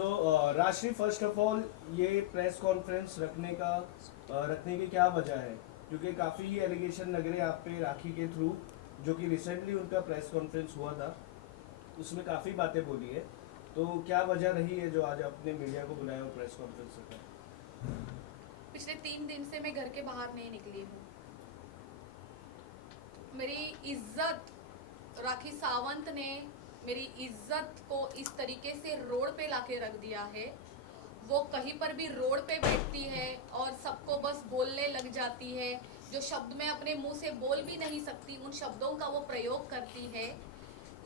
सो राशि, first of all ये press conference रखने की क्या वजह है? क्योंकि काफ़ी एलिगेशन लग रहे हैं आप पे राखी के थ्रू, जो कि रिसेंटली उनका प्रेस कॉन्फ्रेंस हुआ था, उसमें काफ़ी बातें बोली है। तो क्या वजह रही है जो आज आपने मीडिया को बुलाया और प्रेस कॉन्फ्रेंस रखा? पिछले 3 दिन से मैं घर के बाहर नहीं निकली हूँ। मेरी इज्जत, राखी सावंत ने मेरी इज्जत को इस तरीके से रोड पे लाके रख दिया है। वो कहीं पर भी रोड पे बैठती है और सबको बस बोलने लग जाती है। जो शब्द मैं अपने मुंह से बोल भी नहीं सकती, उन शब्दों का वो प्रयोग करती है।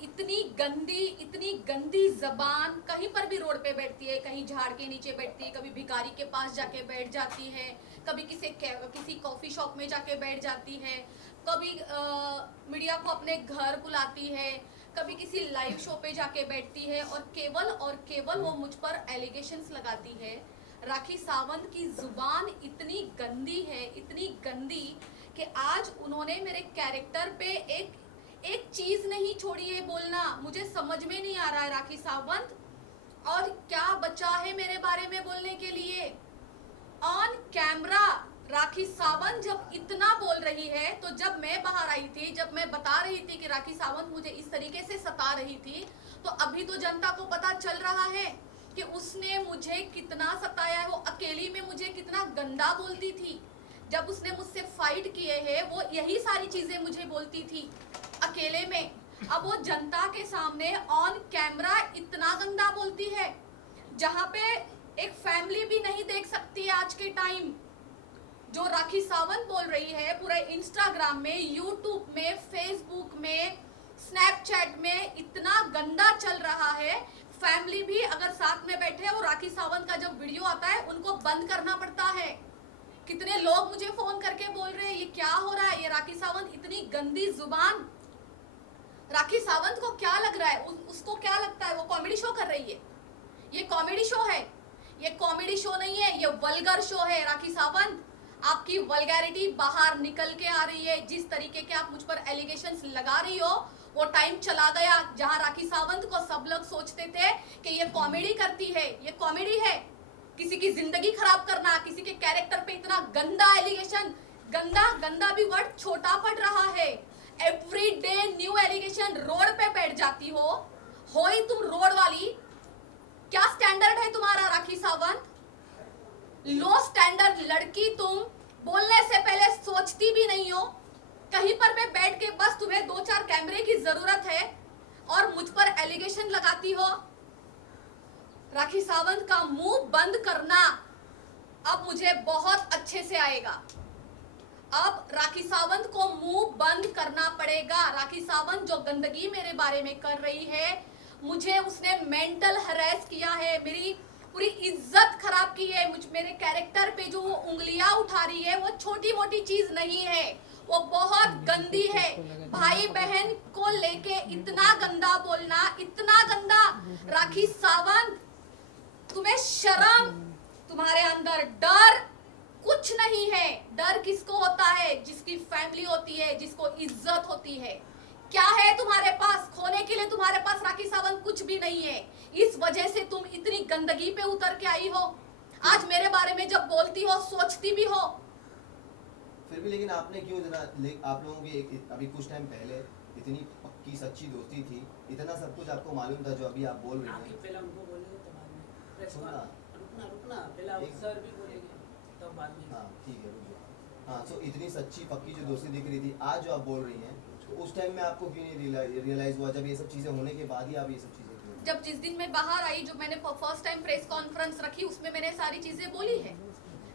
इतनी गंदी जबान, कहीं पर भी रोड पे बैठती है, कहीं झाड़ के नीचे बैठती है, कभी भिखारी के पास जाके बैठ जाती है, कभी किसी कॉफी शॉप में जाके बैठ जाती है, कभी मीडिया को अपने घर बुलाती है, कभी किसी लाइव शो पे जाके बैठती है और केवल वो मुझ पर एलिगेशंस लगाती है। राखी सावंत की जुबान इतनी गंदी है, इतनी गंदी कि आज उन्होंने मेरे कैरेक्टर पे एक चीज नहीं छोड़ी है बोलना। मुझे समझ में नहीं आ रहा है राखी सावंत और क्या बचा है मेरे बारे में बोलने के लिए। ऑन कैमरा राखी सावंत जब इतना बोल रही है, तो जब मैं बाहर आई थी, जब मैं बता रही थी कि राखी सावंत मुझे इस तरीके से सता रही थी, तो अभी तो जनता को पता चल रहा है कि उसने मुझे कितना सताया है। वो अकेली में मुझे कितना गंदा बोलती थी। जब उसने मुझसे फाइट किए हैं, वो यही सारी चीजें मुझे बोलती थी अकेले में। अब वो जनता के सामने ऑन कैमरा इतना गंदा बोलती है, जहां पे एक फैमिली भी नहीं देख सकती आज के टाइम। जो राखी सावंत बोल रही है पूरे इंस्टाग्राम में, यूट्यूब में, फेसबुक में, स्नैपचैट में इतना गंदा चल रहा है। फैमिली भी अगर साथ में बैठे और राखी सावंत का जब वीडियो आता है, उनको बंद करना पड़ता है। कितने लोग मुझे फोन करके बोल रहे हैं ये क्या हो रहा है, ये राखी सावंत इतनी गंदी जुबान। राखी सावंत को क्या लग रहा है, उसको क्या लगता है वो कॉमेडी शो कर रही है? ये कॉमेडी शो है? ये कॉमेडी शो नहीं है, ये वल्गर शो है। राखी सावंत, आपकी वल्गैरिटी बाहर निकल के आ रही है। जिस तरीके के आप मुझ पर एलिगेशंस लगा रही हो, वो टाइम चला गया जहां राखी सावंत को सब लोग सोचते थे कि ये कॉमेडी करती है। ये कॉमेडी है, किसी की जिंदगी खराब करना, किसी के कैरेक्टर पे इतना गंदा एलिगेशन। गंदा भी वर्ड छोटा पड़ रहा है। Every day new allegation. Road पे बैठ जाती हो ही तुम रोड वाली। क्या स्टैंडर्ड है तुम्हारा राखी सावंत? लो स्टैंडर्ड लड़की तुम। बोलने से पहले सोचती भी नहीं हो। कहीं पर भी बैठ के बस तुम्हें 2-4 कैमरे की जरूरत है और मुझ पर एलिगेशन लगाती हो। राखी सावंत का मुंह बंद करना अब मुझे बहुत अच्छे से आएगा। अब राखी सावंत को मुंह बंद करना पड़ेगा। राखी सावंत जो गंदगी मेरे बारे में कर रही है, मुझे उसने मेंटल हरेस किया है, मेरी पूरी इज्जत खराब की है। मेरे कैरेक्टर पे जो वो उंगलियां उठा रही है, वो छोटी मोटी चीज नहीं है, वो बहुत गंदी है। भाई बहन को लेके इतना गंदा बोलना, इतना गंदा। राखी सावंत, तुम्हें शर्म, तुम्हारे अंदर डर कुछ नहीं है। डर किसको होता है? जिसकी फैमिली होती है, जिसको इज्जत होती है। क्या है तुम्हारे पास खोने के लिए? तुम्हारे पास राखी सावंत कुछ भी नहीं है। इस वजह से तुम इतनी गंदगी पे उतर के आई हो। आज मेरे बारे में जब बोलती हो, सोचती भी हो। फिर भी लेकिन आपने क्यों आप लोगों की अभी कुछ टाइम पहले इतनी पक्की सच्ची दोस्ती थी, इतना सब कुछ आपको मालूम था जो अभी आप बोल रहे हैं। पहले उनको बोलेंगे तो बाद में प्रेस सुनना रुकना पहले सर भी बोलेंगे तब बाद में। हाँ ठीक है, रुक जाओ। हाँ, सो इतनी सच्ची पक्की जो दोस्ती दिख रही थी, आज जो आप बोल रही हैं, तो उस टाइम में आपको क्यों नहीं रियलाइज हुआ? जब ये सब चीज़ें होने के बाद ही आप ये सब चीज़ें क्यों? जब जिस दिन मैं बाहर आई, जो मैंने फर्स्ट टाइम प्रेस कॉन्फ्रेंस रखी, उसमें मैंने सारी चीजें बोली है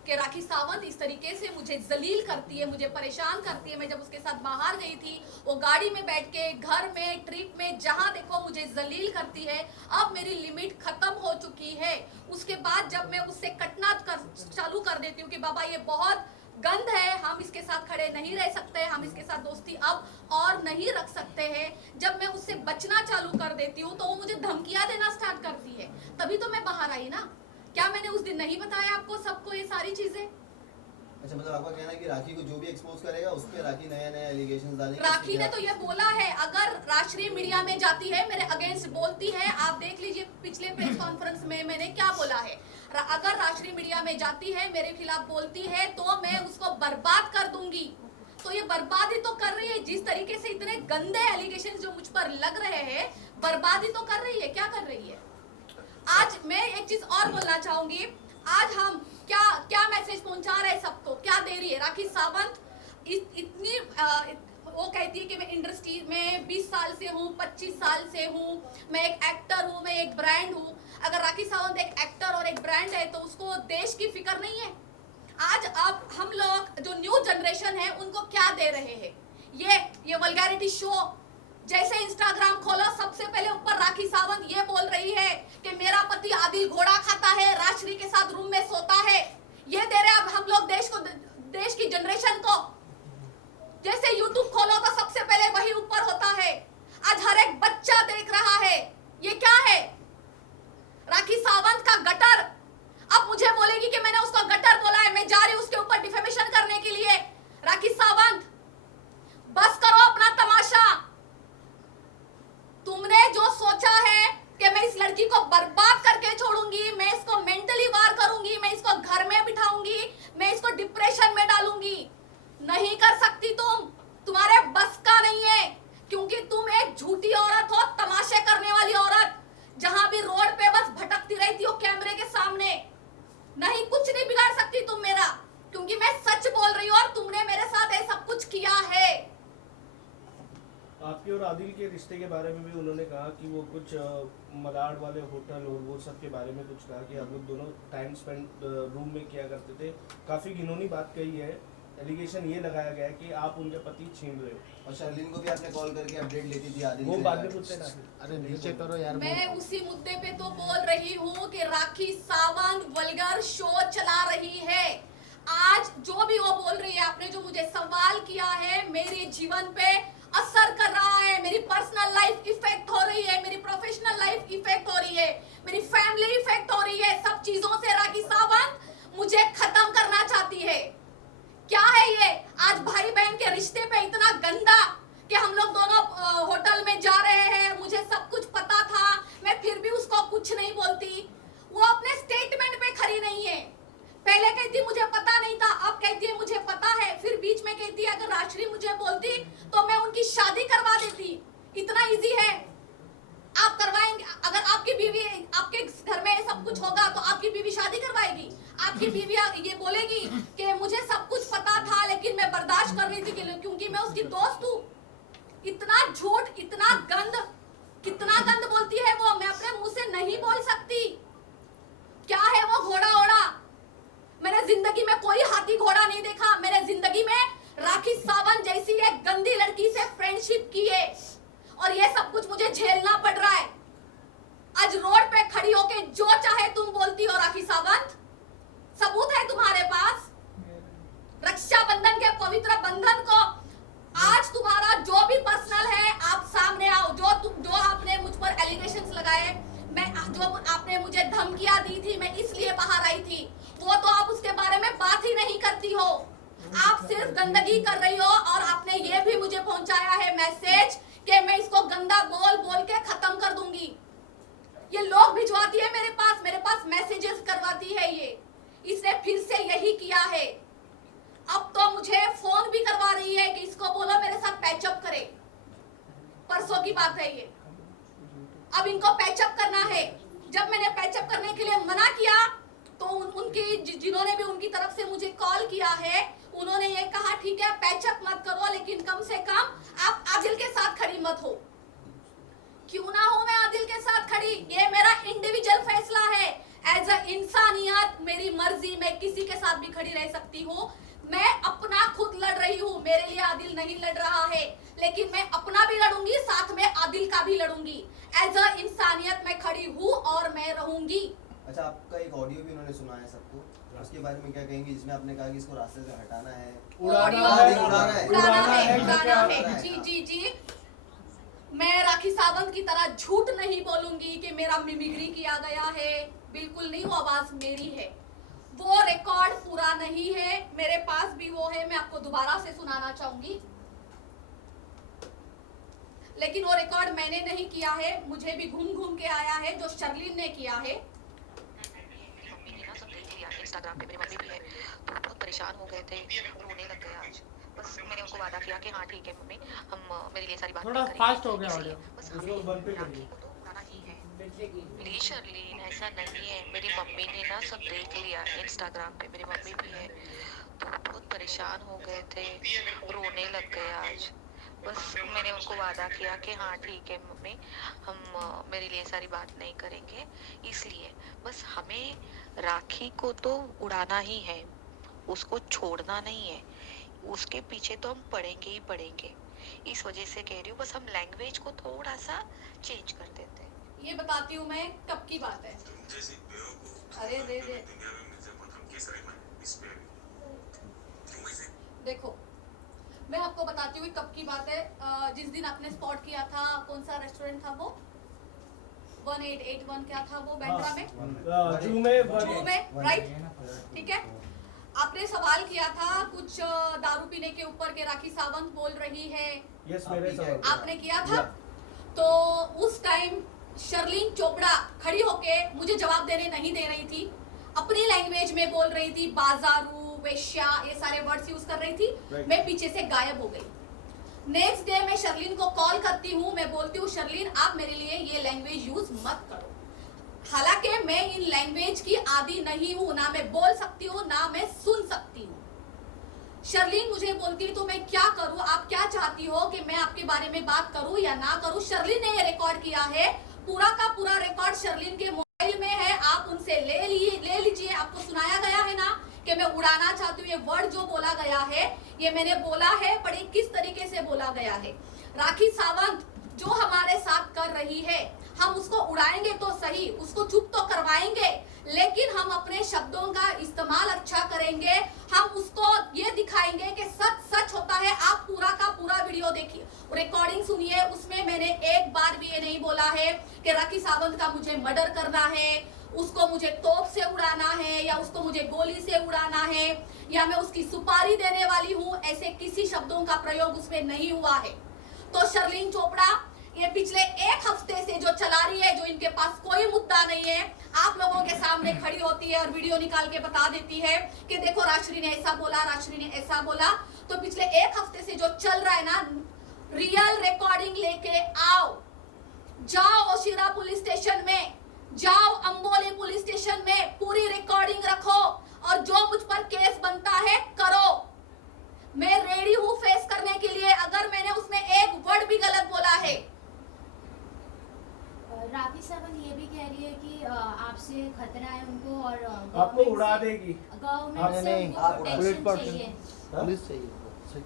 कि राखी सावंत इस तरीके से मुझे जलील करती है, मुझे परेशान करती है। मैं जब उसके साथ बाहर गई थी, वो गाड़ी में बैठ के, घर में, ट्रिप में, जहां देखो मुझे जलील करती है। अब मेरी लिमिट खत्म हो चुकी है। उसके बाद जब मैं उससे कटना चालू कर देती हूँ कि बाबा ये बहुत गंद है, हम इसके साथ खड़े नहीं रह सकते, हम इसके साथ दोस्ती अब और नहीं रख सकते हैं, जब मैं उससे बचना चालू कर देती हूँ, तो वो मुझे धमकियां देना स्टार्ट करती है। तभी तो मैं बाहर आई ना। क्या मैंने उस दिन नहीं बताया आपको सबको ये सारी चीजें? अच्छा, मतलब आपका कहना है कि राखी को जो भी एक्सपोज करेगा उस पे राखी नया नया एलिगेशंस डालेगी। राखी ने तो ये बोला है, अगर राष्ट्रीय मीडिया में जाती है मेरे अगेंस्ट बोलती है, आप देख लीजिए पिछले प्रेस कॉन्फ्रेंस में मैंने क्या बोला है, अगर राष्ट्रीय मीडिया में जाती है मेरे खिलाफ बोलती है तो मैं उसको बर्बाद कर दूंगी। तो ये बर्बादी तो कर रही है, जिस तरीके से इतने गंदे एलिगेशन जो मुझ पर लग रहे हैं, बर्बादी तो कर रही है। क्या कर रही है? आज मैं एक चीज और बोलना चाहूंगी, आज हम क्या क्या मैसेज पहुंचा रहे हैं सबको, क्या दे रही है राखी सावंत? इतनी वो कहती है कि मैं इंडस्ट्री में 20 साल से हूँ, 25 साल से हूँ, मैं एक एक्टर हूँ, मैं एक ब्रांड हूँ। अगर राखी सावंत एक एक्टर और एक ब्रांड है तो उसको देश की फिक्र नहीं है? आज अब हम लोग जो न्यू जनरेशन है उनको क्या दे रहे हैं? ये वल्गैरिटी शो, जैसे इंस्टाग्राम खोलो सबसे पहले ऊपर राखी सावंत ये बोल रही है कि मेरा पति आदिल घोड़ा खाता है, राष्ट्रीय के साथ रूम में सोता है। ये दे रहे अब हम लोग देश की जनरेशन को। जैसे यूट्यूब खोलो तो सबसे पहले वही ऊपर होता है। आज हर एक बच्चा देख रहा है। ये क्या है? राखी सावंत का गटर। अब मुझे बोलेगी कि मैंने उसको गटर बोला है, मैं जा रही हूं उसके ऊपर डिफेमेशन करने के लिए। राखी सावंत, बस करो अपना तमाशा। तुमने जो सोचा है कि मैं इस लड़की को बर्बाद करके छोड़ूंगी, मैं इसको मेंटली वार करूंगी, मैं इसको घर में बिठाऊंगी, मैं इसको डिप्रेशन में डालूंगी, नहीं कर सकती तुम। तुम्हारे बस का नहीं है, क्योंकि तुम एक झूठी औरत हो, तमाशे करने वाली औरत, जहां भी रोड पे बस भटकती रहती हो कैमरे के सामने। नहीं, कुछ नहीं बिगाड़ सकती तुम मेरा, क्योंकि मैं सच बोल रही हूँ और तुमने मेरे साथ ये सब कुछ किया है। आपके और आदिल के रिश्ते के बारे में भी उन्होंने कहा कि वो कुछ मलाड वाले होटल और वो सब के बारे में कुछ कहा कि आप लोग दोनों टाइम स्पेंड रूम में किया करते थे। काफ़ी घिनौनी बात कही है। एलिगेशन ये लगाया गया है कि आप उनके पति छीन रहे हो। और शर्लिन को भी आपने कॉल करके अपडेट लेती थी आदिल वो से बाद में रिगार्ड। पूछते ना। अरे नीचे करो यार। मैं उसी मुद्दे पे तो बोल रही हूँ कि राखी सावंत वल्गर शो चला रही है। आज जो भी वो बोल रही है, आपने जो मुझे सवाल किया है, मेरे जीवन पे असर कर रहा है, मेरी पर्सनल लाइफ इफेक्ट हो रही है, मेरी प्रोफेशनल लाइफ इफेक्ट हो रही है, मेरी फैमिली इफेक्ट हो रही है। सब चीजों से राखी सावंत मुझे खत्म करना चाहती है। क्या है ये? आज भाई बहन के रिश्ते पे इतना गंदा कि हम लोग दोनों होटल में जा रहे हैं, मुझे सब कुछ पता था, मैं फिर भी उसको कुछ नहीं बोलती। वो अपने स्टेटमेंट पे खड़ी नहीं है। पहले कहती मुझे पता नहीं था, अब कहती है मुझे पता है, फिर बीच में कहती है अगर राष्ट्रीय मुझे बोलती तो मैं उनकी शादी करवा देती। इतना इजी है। आप करवाएंगे? अगर आपकी बीवी, आपके घर में सब कुछ होगा तो आपकी बीवी शादी करवाएगी? आपकी बीवी ये बोलेगी कि मुझे सब कुछ पता था लेकिन मैं बर्दाश्त कर रही थी क्योंकि मैं उसकी दोस्त हूँ? इतना झूठ, इतना गंद, कितना गंद बोलती है वो, मैं अपने मुंह से नहीं बोल सकती। क्या है वो घोड़ा ओड़ा? मैंने जिंदगी में कोई हाथी घोड़ा नहीं देखा। मैंने जिंदगी में राखी सावंत जैसी एक गंदी लड़की से फ्रेंडशिप की है और ये सब कुछ मुझे झेलना पड़ रहा है। आज रोड पे खड़ी होके जो चाहे तुम बोलती हो राखी सावंत। सबूत है तुम्हारे पास? रक्षाबंधन के पवित्र बंधन को आज तुम्हारा जो भी पर्सनल है आप सामने आओ। जो आपने मुझ पर एलिगेशंस लगाए, जो आपने मुझे धमकियां दी थी, मैं इसलिए बाहर आई थी, वो तो आप उसके बारे में बात ही नहीं करती हो। आप सिर्फ गंदगी कर रही हो और आपने ये भी मुझे पहुंचाया है मैसेज कि मैं इसको गंदा बोल बोल के खत्म कर दूंगी। ये लोग भिजवाती है मेरे पास मैसेजेस करवाती है ये। इसने फिर से यही किया है। अब तो मुझे फोन भी करवा रही है कि इसको बोलो मेरे साथ पैचअप करे। परसों की बात है ये। अब इनको पैचअप करना है। जब मैंने पैचअप करने के लिए मना किया तो उनकी जिन्होंने भी उनकी तरफ से मुझे कॉल किया है, उन्होंने ये कहा ठीक है पैचअप मत करो लेकिन कम से कम आप आदिल के साथ खड़ी मत हो। क्यों ना हो मैं आदिल के साथ खड़ी? ये मेरा इंडिविजुअल फैसला है। एज अ इंसानियत मेरी मर्जी, मैं किसी के साथ भी खड़ी रह सकती हूँ। मैं अपना खुद लड़ रही हूँ, मेरे लिए आदिल नहीं लड़ रहा है, लेकिन मैं अपना भी लड़ूंगी, साथ में आदिल का भी लड़ूंगी। एज अ इंसानियत मैं खड़ी हूँ और मैं रहूंगी। अच्छा, आपका एक ऑडियो भी उन्होंने सुना है सबको, उसके बारे में क्या कहेंगे? जिसमें आपने कहा कि इसको रास्ते से हटाना है, उड़ाना है। जी। मैं राखी सावंत की तरह झूठ नहीं बोलूंगी कि मेरा मिमिक्री किया गया है। बिल्कुल नहीं, वो आवाज मेरी है। वो रिकॉर्ड पूरा नहीं है, मेरे पास भी वो है, मैं आपको दोबारा से सुनाना चाहूंगी। लेकिन वो रिकॉर्ड मैंने नहीं किया है, मुझे भी घूम घूम के आया है, जो शर्लिन ने किया है। मम्मी ने ना सब देख लिया इंस्टाग्राम पे, मेरी मम्मी भी है, तो बहुत परेशान हो गए थे, रोने लग गए आज। बस मैंने उनको वादा किया कि हाँ ठीक है मम्मी, हम मेरे लिए सारी बात थोड़ा करेंगे। फास्ट हो गया इसलिए ऑडियो। बस उसको हमें वन पे राखी करिए। को तो उड़ाना ही है। बैठेगी प्लीज शर्लिन, ऐसा नहीं है, मेरी मम्मी ने ना सब देख लिया इंस्टाग्राम पे, मेरी मम्मी भी है, तो बहुत परेशान हो गए थे, रोने लग गए आज। बस मैंने उनको वादा किया कि हाँ ठीक है मम्मी, हम मेरे लिए सारी बात नहीं करेंगे। इसलिए बस हमें राखी को तो उड़ाना ही है, उसको छोड़ना नहीं है, उसके पीछे तो हम पढ़ेंगे ही पढ़ेंगे। इस वजह से कह रही हूँ, बस हम लैंग्वेज को थोड़ा सा चेंज कर देते हैं। ये बताती हूँ मैं कब की बात है। अरे दे दे, देखो मैं आपको बताती हूँ कब की बात है। जिस दिन आपने स्पॉट किया था, कौन सा रेस्टोरेंट था वो, 1881 क्या था वो, बैंड्रा में, जू में जू में, राइट? ठीक है, आपने सवाल किया था कुछ दारू पीने के ऊपर के राखी सावंत बोल रही है, यस मेरे साथ आपने किया था। तो उस टाइम शर्लिन चोपड़ा खड़ी होके मुझे जवाब देने नहीं दे रही थी, अपनी लैंग्वेज में बोल रही थी, बाजारू, वेश्या, ये सारे वर्ड्स यूज कर रही थी। मैं पीछे से गायब हो गई। नेक्स्ट डे मैं शर्लिन को कॉल करती हूँ, मैं बोलती हूँ शर्लिन आप मेरे लिए ये लैंग्वेज यूज मत करो। हालांकि मैं इन लैंग्वेज की आदी नहीं हूँ, ना मैं बोल सकती हूँ ना मैं सुन सकती हूँ। शर्लिन मुझे बोलती तो मैं क्या करूँ, आप क्या चाहती हो कि मैं आपके बारे में बात करूँ या ना करूँ। शर्लिन ने ये रिकॉर्ड किया है, पूरा का पूरा रिकॉर्ड शर्लिन के मोबाइल में है, आप उनसे ले लीजिए। आपको सुनाया गया है ना कि मैं उड़ाना चाहती हूँ, ये वर्ड जो बोला गया है ये मैंने बोला है, पर ये किस तरीके से बोला गया है। राखी सावंत जो हमारे साथ कर रही है, हम उसको उड़ाएंगे तो सही, उसको चुप तो करवाएंगे, लेकिन हम अपने शब्दों का इस्तेमाल अच्छा करेंगे। हम उसको ये दिखाएंगे कि सच सच होता है। आप पूरा का पूरा वीडियो देखिए, रिकॉर्डिंग सुनिए, उसमें मैंने एक बार भी ये नहीं बोला है कि राखी सावंत का मुझे मर्डर करना है, उसको मुझे तोप से उड़ाना है, या उसको मुझे गोली से उड़ाना है, या मैं उसकी सुपारी देने वाली हूँ। ऐसे किसी शब्दों का प्रयोग उसमें नहीं हुआ है। तो शर्लिन चोपड़ा ये पिछले एक हफ्ते से जो चला रही है, जो इनके पास कोई मुद्दा नहीं है, आप लोगों के सामने खड़ी होती है और वीडियो निकाल के बता देती है कि देखो राजश्री ने ऐसा बोला, राजश्री ने ऐसा बोला। तो पिछले एक हफ्ते से जो चल रहा है ना, रियल रिकॉर्डिंग लेके आओ, जाओ ओशिरा पुलिस स्टेशन में, जाओ अंबोली पुलिस स्टेशन में, पूरी रिकॉर्डिंग रखो और जो मुझ पर केस बनता है करो। मैं रेडी हूँ फेस करने के लिए, अगर मैंने उसमें एक वर्ड भी गलत बोला है। राखी सावंत ये भी कह रही है कि आपसे खतरा है उनको और आपको उड़ा देगी। गवर्नमेंट से उनको आप उड़ा प्रोटेक्शन चाहिए। पुलिस चाहिए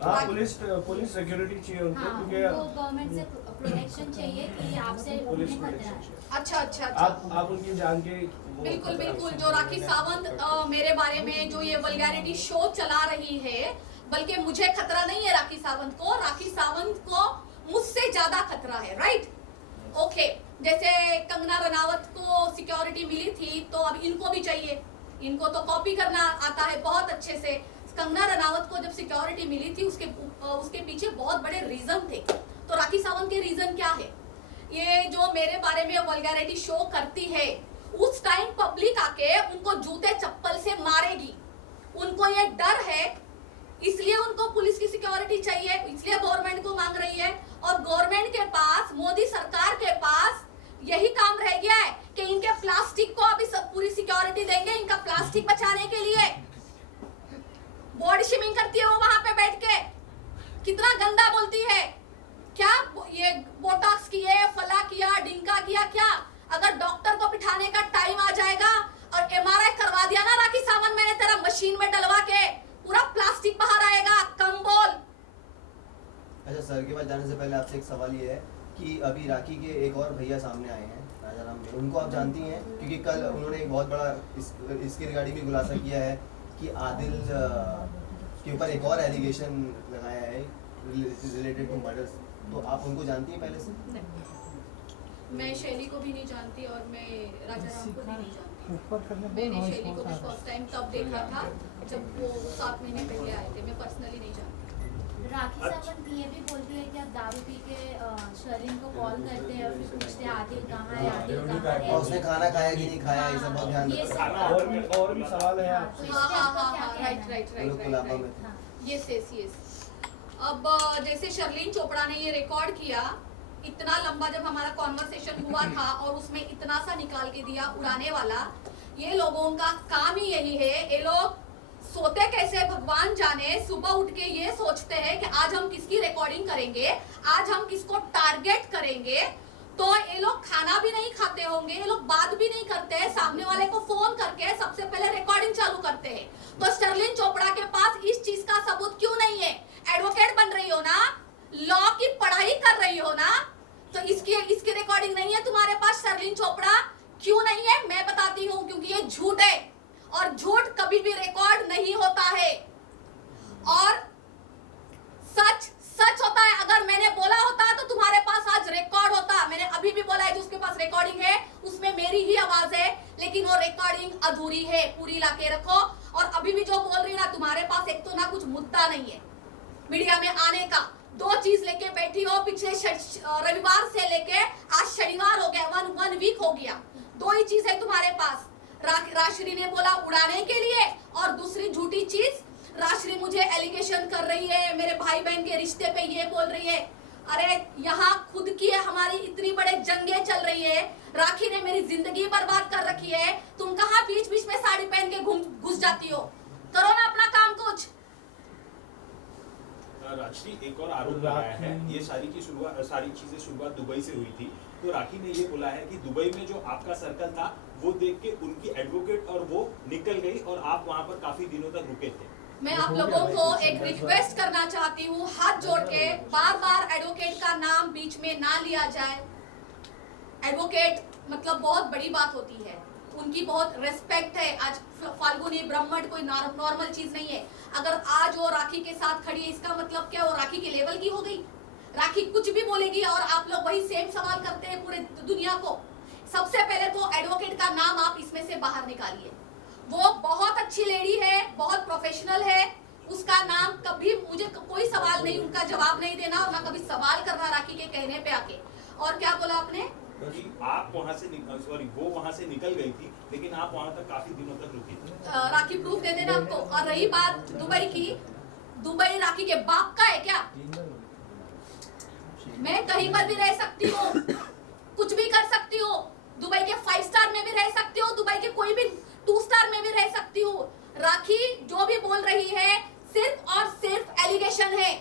हाँ, पुलिस सिक्योरिटी चाहिए उनको, हाँ, उनको क्योंकि गवर्नमेंट से प्रोटेक्शन चाहिए कि आपसे पुलिस उन्हें खतरा प्रोटेक्शन है। चाहिए। अच्छा अच्छा अच्छा, आप उनकी जान के वो बिल्कुल खतरा बिल्कुल। है। जो राखी सावंत मेरे बारे में जो ये वल्गैरिटी शो चला रही है, बल्कि मुझे खतरा नहीं है राखी सावंत को, राखी सावंत को मुझसे ज्यादा खतरा है, राइट? ओके, जैसे कंगना रनावत को सिक्योरिटी मिली थी, तो अब इनको भी चाहिए। इनको तो कॉपी करना आता है बहुत अच्छे से। कंगना रनावत को जब सिक्योरिटी मिली थी, उसके पीछे बहुत बड़े रीजन थे। तो राखी सावंत के रीजन क्या है? ये जो मेरे बारे में वल्गैरिटी शो करती है, उस टाइम पब्लिक आके उनको जूते चप्पल से मारेगी। उनको ये डर है, इसलिए उनको पुलिस की सिक्योरिटी चाहिए, इसलिए गवर्नमेंट को मांग रही है। और गवर्नमेंट के पास, मोदी सरकार के पास यही काम रह गया है कि इनके प्लास्टिक को अभी सब पूरी सिक्योरिटी देंगे, इनका प्लास्टिक बचाने के लिए। बॉडी शेमिंग करती है वो वहां पे बैठ के, कितना गंदा बोलती है। क्या ये बोटॉक्स किए, फला किया, डिंका किया, क्या? अगर डॉक्टर को बिठाने का टाइम आ जाएगा और एमआरआई करवा दिया ना राखी सावंत, मैंने तेरा मशीन में डलवा के, पूरा प्लास्टिक बाहर आएगा, कम बोल। अच्छा सर के पास जाने से पहले आपसे एक सवाल ये है कि अभी राखी के एक और भैया सामने आए हैं राजा राम में, उनको आप जानती हैं? क्योंकि कल उन्होंने एक बहुत बड़ा इसके रिगार्डिंग भी खुलासा किया है कि आदिल के ऊपर एक और एलिगेशन लगाया है रिलेटेड टू मर्डर्स। तो आप उनको जानती हैं पहले से? मैं शैली को भी नहीं जानती और मैं राजा राम को भी नहीं जानती। मैंने शैली को भी फर्स्ट टाइम तब देखा था जब वो 7 महीने पहले आए थे, मैं पर्सनली नहीं जानती। राखी सावंत ये भी बोलती है कि आप दारू पी के शर्लिन को कॉल करते हैं और फिर पूछते हैं आदिल कहाँ है, आदिल कहाँ है। और उसने खाना खाया कि नहीं खाया, ये सब बहुत ध्यान ये रखता सब है। और भी सवाल है हाँ, आपसे। तो हाँ इसके हाँ आपका हाँ क्या हाँ, कहना राइट है? राइट वो लोग राइट खुलापा में राइट। थे। यस। अब जैसे शर्लिन चोपड़ा ने ये रिकॉर्ड किया, इतना लंबा जब हमारा कॉन्वर्सेशन हुआ था और उसमें इतना सा निकाल के दिया उड़ाने वाला, ये लोगों का काम ही यही है। ये लोग सोते कैसे भगवान जाने, सुबह उठ के ये सोचते हैं कि आज हम किसकी रिकॉर्डिंग करेंगे, आज हम किसको टारगेट करेंगे। तो ये लोग खाना भी नहीं खाते होंगे, ये लोग बात भी नहीं करते हैं, सामने वाले को फोन करके सबसे पहले रिकॉर्डिंग चालू करते हैं। तो शर्लिन चोपड़ा के पास इस चीज का सबूत क्यों नहीं है? एडवोकेट बन रही हो ना, लॉ की पढ़ाई कर रही हो ना, तो इसकी रिकॉर्डिंग नहीं है तुम्हारे पास। शर्लिन चोपड़ा क्यों नहीं है मैं बताती हूँ, क्योंकि ये झूठ है और झूठ कभी भी रिकॉर्ड नहीं होता है और सच सच होता है। अगर मैंने बोला होता तो तुम्हारे पास आज रिकॉर्ड होता। मैंने अभी भी बोला है जो उसके पास रिकॉर्डिंग है उसमें मेरी ही आवाज है, लेकिन वो रिकॉर्डिंग अधूरी है, पूरी लाके रखो। और अभी भी जो बोल रही है ना, तुम्हारे पास एक तो ना कुछ मुद्दा नहीं है मीडिया में आने का, 2 चीज लेके बैठी हो। पिछले रविवार से लेके आज शनिवार हो गया, वन वीक हो गया, 2 ही चीज है तुम्हारे पास। राश्री ने बोला उड़ाने के लिए, और दूसरी झूठी चीज राश्री मुझे एलिगेशन कर रही है, मेरे भाई बहन के रिश्ते पे ये बोल रही है। अरे यहाँ खुद की है, हमारी इतनी बड़े जंगें चल रही है, राखी ने मेरी जिंदगी बर्बाद कर रखी है, तुम कहाँ बीच बीच में साड़ी पहन के घुस जाती हो? करो ना अपना काम कुछ। राखी एक और आरोप लगाया है, ये सारी चीजें शुरुआत दुबई से हुई थी। तो राखी ने ये बोला है कि दुबई में जो आपका सर्कल था वो देख के उनकी एडवोकेट और वो निकल गई और आप वहां पर काफी दिनों तक रुके थे। मैं आप लोगों को एक रिक्वेस्ट करना चाहती हूँ, हाथ जोड़ के, बार बार एडवोकेट का नाम बीच में ना लिया जाए। एडवोकेट मतलब बहुत बड़ी बात होती है, उनकी बहुत रेस्पेक्ट है। आज फाल्गुनी ब्रह्मण्ड कोई नॉर्मल चीज नहीं है। अगर आज वो राखी के साथ खड़ी है, इसका मतलब क्या वो राखी के लेवल की हो गई? राखी कुछ भी बोलेगी और आप लोग वही सेम सवाल करते हैं पूरे दुनिया को। सबसे पहले तो एडवोकेट का नाम आप इसमें से बाहर निकालिए। वो बहुत अच्छी लेडी है, बहुत प्रोफेशनल है, उसका नाम कभी मुझे कोई सवाल नहीं, उनका जवाब नहीं देना और ना कभी सवाल करना राखी के कहने पे आके। और क्या बोला आपने? आप वहां से वो वहां से निकल गई थी, लेकिन आप वहां तक काफी दिनों तक रुकी थी। राखी प्रूफ दे देना आपको। और रही बात दुबई की, दुबई राखी के बाप का है क्या? मैं कहीं पर भी रह सकती हूँ, कुछ भी कर सकती हूँ। दुबई के 5 स्टार में भी रह सकती हूँ, दुबई के कोई भी 2 स्टार में भी रह सकती हूँ। राखी जो भी बोल रही है सिर्फ और सिर्फ एलिगेशन है,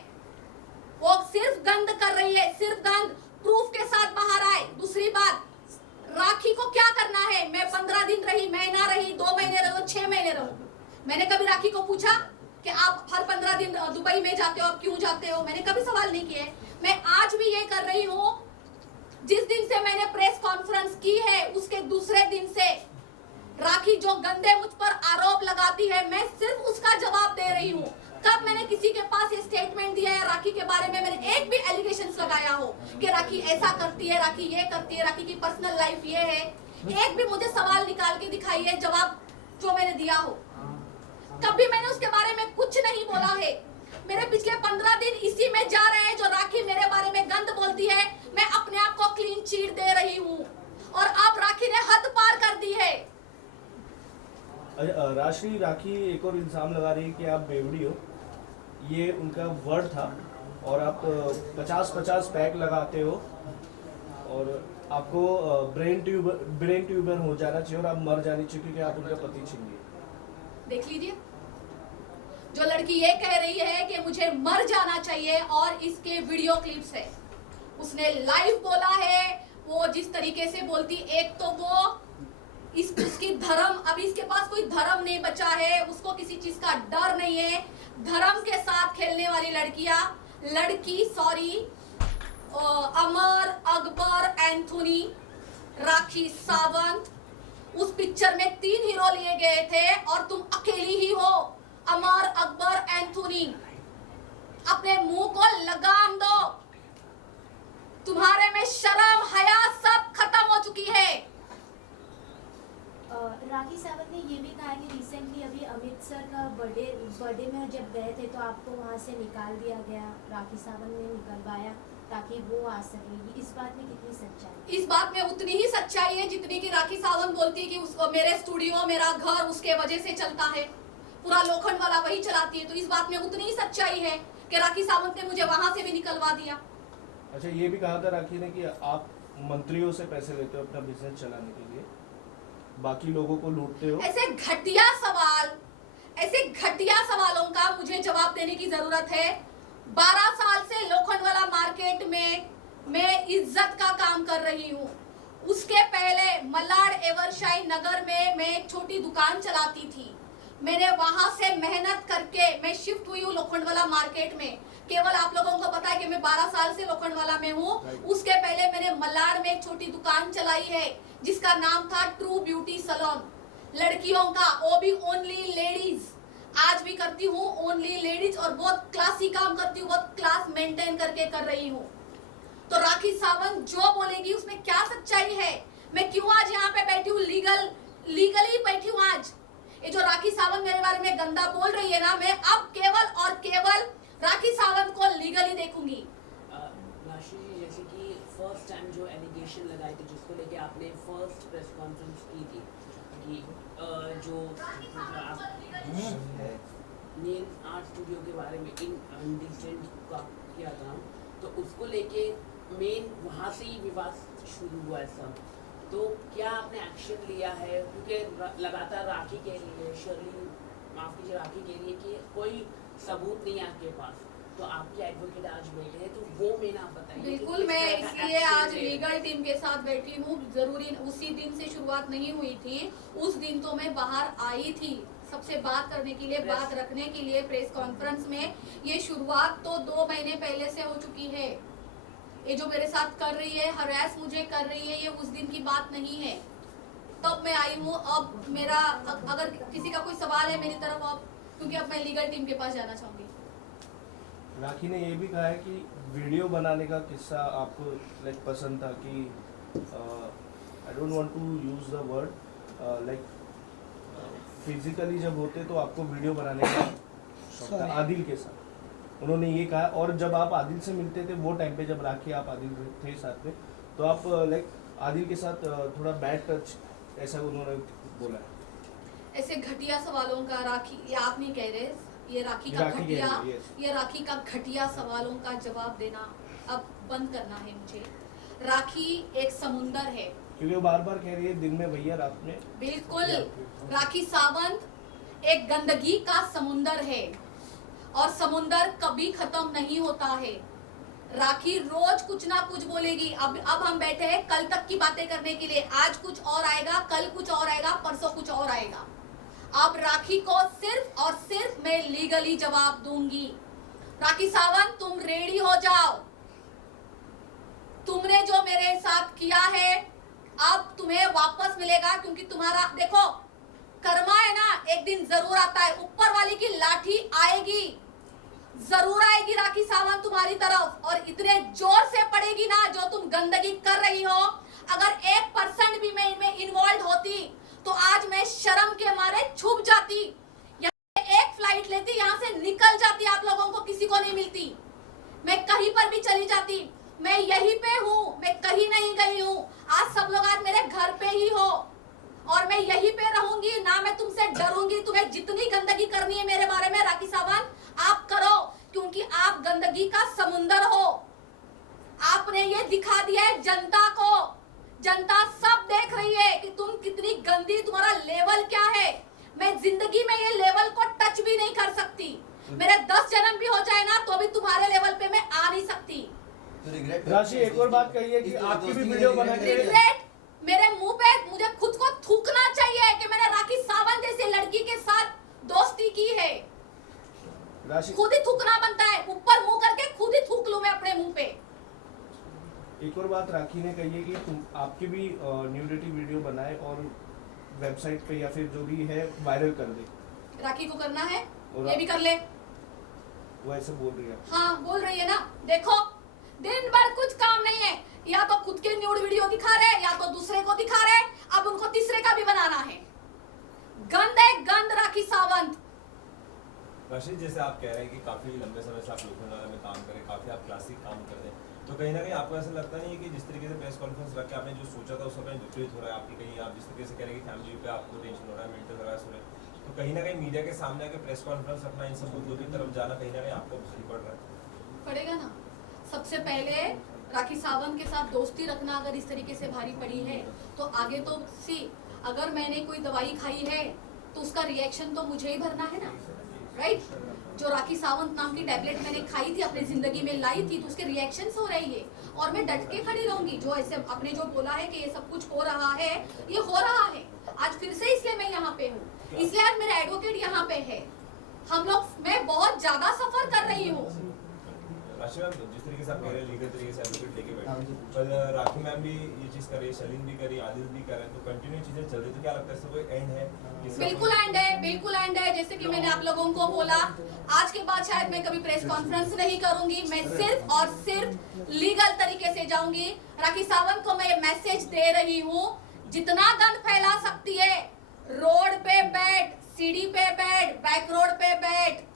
वो सिर्फ गंद कर रही है, सिर्फ गंद। प्रूफ के साथ बाहर आए। दूसरी बात, राखी को क्या करना है? मैं 15 दिन रही, महीना रही, 2 महीने रहो, 6 महीने रहो, मैंने कभी राखी को पूछा कि आप हर 15 दिन दुबई में जाते हो, आप क्यों जाते हो? मैंने कभी सवाल नहीं किए। मैं आज भी ये कर रही हूँ। जिस दिन से मैंने प्रेस कॉन्फ्रेंस की है उसके दूसरे दिन से राखी जो गंदे मुझ पर आरोप लगाती है, मैं सिर्फ उसका जवाब दे रही हूँ। कब मैंने किसी के पास ये स्टेटमेंट दिया है राखी के बारे में, मैंने एक भी एलिगेशंस लगाया हो कि राखी ऐसा करती है, राखी ये करती है, राखी की पर्सनल लाइफ ये है? एक भी मुझे सवाल निकाल के दिखाइए जवाब जो मैंने दिया हो। कभी मैंने उसके बारे में कुछ नहीं बोला है। मेरे पिछले 15 दिन इसी में जा रहे हैं। जो राखी मेरे बारे में गंद बोलती है, मैं अपने आप को क्लीन चीट दे रही हूँ और अब राखी ने हद पार कर दी है। राखी एक और इल्जाम लगा रही है कि आप बेवड़ी हो, ये उनका वर्ड था, और आप 50-50 पैक लगाते हो और आपको ब्रेन ट्यूबर हो जाना चाहिए और आप मर जानी चाहिए क्योंकि आप उनका पति छीन लिए। देख लीजिए, जो लड़की ये कह रही है कि मुझे मर जाना चाहिए, और इसके वीडियो क्लिप्स है, उसने लाइव बोला है। वो जिस तरीके से बोलती, एक तो वो उसकी धर्म, अभी इसके पास कोई धर्म नहीं बचा है, उसको किसी चीज का डर नहीं है। धर्म के साथ खेलने वाली लड़की अमर अकबर एंथोनी, राखी सावंत, उस पिक्चर में 3 हीरो लिए गए थे और तुम अकेली ही हो, अमर अकबर एंथोनी। अपने मुंह को लगाम दो, तुम्हारे में शर्म हया सब खत्म हो चुकी है। राखी सावंत ने ये भी कहा कि रिसेंटली अभी अमित सर का बर्थडे में जब गए थे तो आपको वहाँ से निकाल दिया गया, राखी सावंत ने निकलवाया ताकि वो आ सके। इस बात में कितनी सच्चाई? इस बात में उतनी ही सच्चाई है जितनी कि राखी सावंत बोलती है कि मेरे स्टूडियो, मेरा घर उसके वजह से चलता है, पूरा लोखंड वाला वही चलाती है। तो इस बात में उतनी ही सच्चाई है कि राखी सावंत ने मुझे वहां से भी निकलवा दिया। अच्छा, ये भी कहा था राखी ने कि आप मंत्रियों से पैसे लेते हो अपना बिजनेस चलाने के लिए, बाकी लोगों को लूटते हो। ऐसे घटिया सवालों का मुझे जवाब देने की जरूरत है। 12 साल से लोखंडवाला मार्केट में मैं इज्जत का काम कर रही हूँ। उसके पहले मलाड एवरशाही नगर में मैं एक छोटी दुकान चलाती थी। मैंने वहां से मेहनत करके मैं शिफ्ट हुई हूँ लोखंडवाला मार्केट में। केवल आप लोगों को पता है कि मैं 12 साल से लोखंडवाला में हूँ। उसके पहले मैंने मलाड में एक छोटी दुकान चलाई है जिसका नाम था ट्रू ब्यूटी सैलून, लड़कियों का, वो भी ओनली लेडीज। आज भी करती हूँ ओनली लेडीज और बहुत क्लासी काम करती हूँ, बहुत क्लास मेंटेन करके कर रही हूँ। तो राखी सावंत जो बोलेगी उसमें क्या सच्चाई है? मैं क्यों आज यहाँ पे बैठी हूँ, लीगली बैठी हूँ आज। ये जो राखी सावंत मेरे बारे में गंदा बोल रही है ना, मैं अब केवल और केवल राखी सावंत को लीगली देखूंगी। राशि जी, जैसे कि फर्स्ट टाइम जो एलिगेशन लगाए थे जिसको लेके आपने फर्स्ट प्रेस कॉन्फ्रेंस की थी कि जो नेल आर्ट स्टूडियो के बारे में इंडिसेंट का किया था, तो उसको लेके मेन वहाँ से ही विवाद शुरू हुआ है सब। तो क्या आपने एक्शन लिया है? क्योंकि लगातार राखी के लिए, माफ कीजिए, राखी के लिए कि कोई सबूत नहीं है आपके पास, तो आपके एडवोकेट आज बैठे हैं, तो वो मैंने आप बताइए। बिल्कुल, मैं इसलिए आज लीगल टीम के साथ बैठी हूँ। जरूरी उसी दिन से शुरुआत नहीं हुई थी, उस दिन तो मैं बाहर आई थी सबसे बात करने के लिए, बात रखने के लिए प्रेस कॉन्फ्रेंस में। ये शुरुआत तो 2 महीने पहले से हो चुकी है। ये जो मेरे साथ कर रही है, हरास मुझे कर रही है, ये उस दिन की बात नहीं है। तब मैं आई हूँ। अब मेरा अगर किसी का कोई सवाल है मेरी तरफ, अब क्योंकि अब मैं लीगल टीम के पास जाना चाहूंगी। राखी ने ये भी कहा है कि वीडियो बनाने का किस्सा आपको लाइक पसंद था कि I don't want to use the word like physically जब होते तो आपको वीडियो बनाने का शौक था आदिल के साथ, उन्होंने ये कहा। और जब आप आदिल से मिलते थे वो टाइम पे, जब राखी आप आदिल थे साथ में, तो आप लाइक आदिल के साथ थोड़ा बैड टच ऐसा उन्होंने बोला है। ऐसे घटिया सवालों का राखी, ये आप नहीं कह रहे, ये राखी का घटिया सवालों का जवाब देना अब बंद करना है मुझे। राखी एक समुंदर है, क्योंकि वो बार-बार कह रही है दिन में भैया रात में। बिल्कुल, राखी सावंत एक गंदगी का समुंदर है और समुंदर कभी खत्म नहीं होता है। राखी रोज कुछ ना कुछ बोलेगी। अब हम बैठे हैं कल तक की बातें करने के लिए। आज कुछ और आएगा, कल कुछ और आएगा, परसों कुछ और आएगा। अब राखी को सिर्फ और सिर्फ मैं लीगली जवाब दूंगी। राखी सावंत, तुम रेडी हो जाओ। तुमने जो मेरे साथ किया है अब तुम्हें वापस मिलेगा, क्योंकि तुम्हारा देखो कर्मा है ना, एक दिन जरूर आता है। ऊपर वाली की लाठी आएगी, जरूर आएगी राखी सावंत तुम्हारी तरफ, और इतने जोर से पड़ेगी ना जो तुम गंदगी कर रही हो। अगर 1% भी मैं इनमें इन्वॉल्व होती तो आज मैं शर्म के मारे छुप जाती, यहाँ एक फ्लाइट लेती, यहाँ से निकल जाती, आप लोगों को किसी को नहीं मिलती। मैं कहीं पर भी चली जाती। मैं यहीं पे हूँ, मैं कहीं नहीं गई हूँ। आज सब लोग आज मेरे घर पे ही हो और मैं यहीं पे रहूंगी ना। मैं तुमसे डरूंगी। तुम्हें जितनी गंदगी करनी है मेरे बारे में राखी सावंत, आप करो, क्योंकि आप गंदगी का समुंदर हो। आपने ये दिखा दिया है जनता को। जनता सब देख रही है कि तुम कितनी गंदी, तुम्हारा लेवल क्या है। मैं जिंदगी में ये लेवल को टच भी नहीं कर सकती। मेरे 10 जन्म भी हो जाए ना तो भी तुम्हारे लेवल पे मैं आ नहीं सकती। राशि, एक और बात कही है कि आपकी भी वीडियो बना के रिग्रेट मेरे मुंह पे, मुझे खुद को थूकना चाहिए कि मैंने राखी सावंत जैसी लड़की के साथ दोस्ती की है। राशि, खुद ही थूकना बनता है, ऊपर मुंह करके खुद ही थूक लूं मैं अपने मुंह पे। एक और बात राखी ने कही है कि तुम आपकी भी न्यूडिटी वीडियो बनाए और वेबसाइट पे या फिर जो भी है वायरल कर दे। राखी को करना है, और ये भी कर ले। वो ऐसे बोल रही है। हाँ, बोल रही है ना। देखो, दिन भर कुछ काम नहीं है, या तो खुद के न्यूड वीडियो दिखा रहे, या तो दूसरे को दिखा रहे, अब उनको तीसरे का भी बनाना है। गंद है गंद राखी सावंत। राशि, जैसे आप कह रहे हैं कि काफी लंबे समय से आप लोकल में काम करें, काफी आप क्लासिक काम कर रहे हैं, तो कहीं ना कहीं आपको ऐसा लगता नहीं है कि जिस तरीके से प्रेस कॉन्फ्रेंस रख के आपने जो सोचा था उस समय विपरीत हो रहा है आपकी, कहीं आप जिस तरीके से कह रहे हैं कि फैमिली पे आपको टेंशन हो रहा है, मेंटल हरास हो रहा है, तो कहीं ना कहीं मीडिया के सामने आके प्रेस कॉन्फ्रेंस रखना, इन सब मुद्दों की तरफ जाना कहीं ना कहीं आपको सही पड़ रहा है? पड़ेगा ना। सबसे पहले राखी सावंत के साथ दोस्ती रखना अगर इस तरीके से भारी पड़ी है तो आगे तो सी, अगर मैंने कोई दवाई खाई है तो उसका रिएक्शन तो मुझे ही भरना है ना, राइट? जो राखी सावंत नाम की टैबलेट मैंने खाई थी, अपनी जिंदगी में लाई थी, तो उसके रिएक्शंस हो रही है और मैं डट के खड़ी रहूंगी। जो ऐसे आपने जो बोला है कि ये सब कुछ हो रहा है, ये हो रहा है आज फिर से, इसलिए मैं यहाँ पे हूँ, इसलिए आज मेरा एडवोकेट यहाँ पे है। हम लोग, मैं बहुत ज्यादा सफर कर रही हूँ। राशि मैम, जिस तरीके से आप कह रहे हैं लीगल तरीके से एडवोकेट लेके बैठे, पर राखी मैम भी ये चीज कर रही है, शलीन भी कर रही है, आदिल भी कर रहे हैं, तो कंटिन्यू चीजें चल रही, तो क्या लगता है इसका कोई एंड है? बिल्कुल एंड है, बिल्कुल एंड है। जैसे कि मैंने आप लोगों को बोला, आज के बाद शायद मैं कभी प्रेस कॉन्फ्रेंस नहीं करूंगी, मैं सिर्फ और सिर्फ लीगल तरीके से जाऊंगी। राखी सावंत को मैं ये मैसेज दे रही हूँ, जितना गंद फैला सकती है, रोड पे बैठ, सीढ़ी पे बैठ, बैक रोड पे बैठ,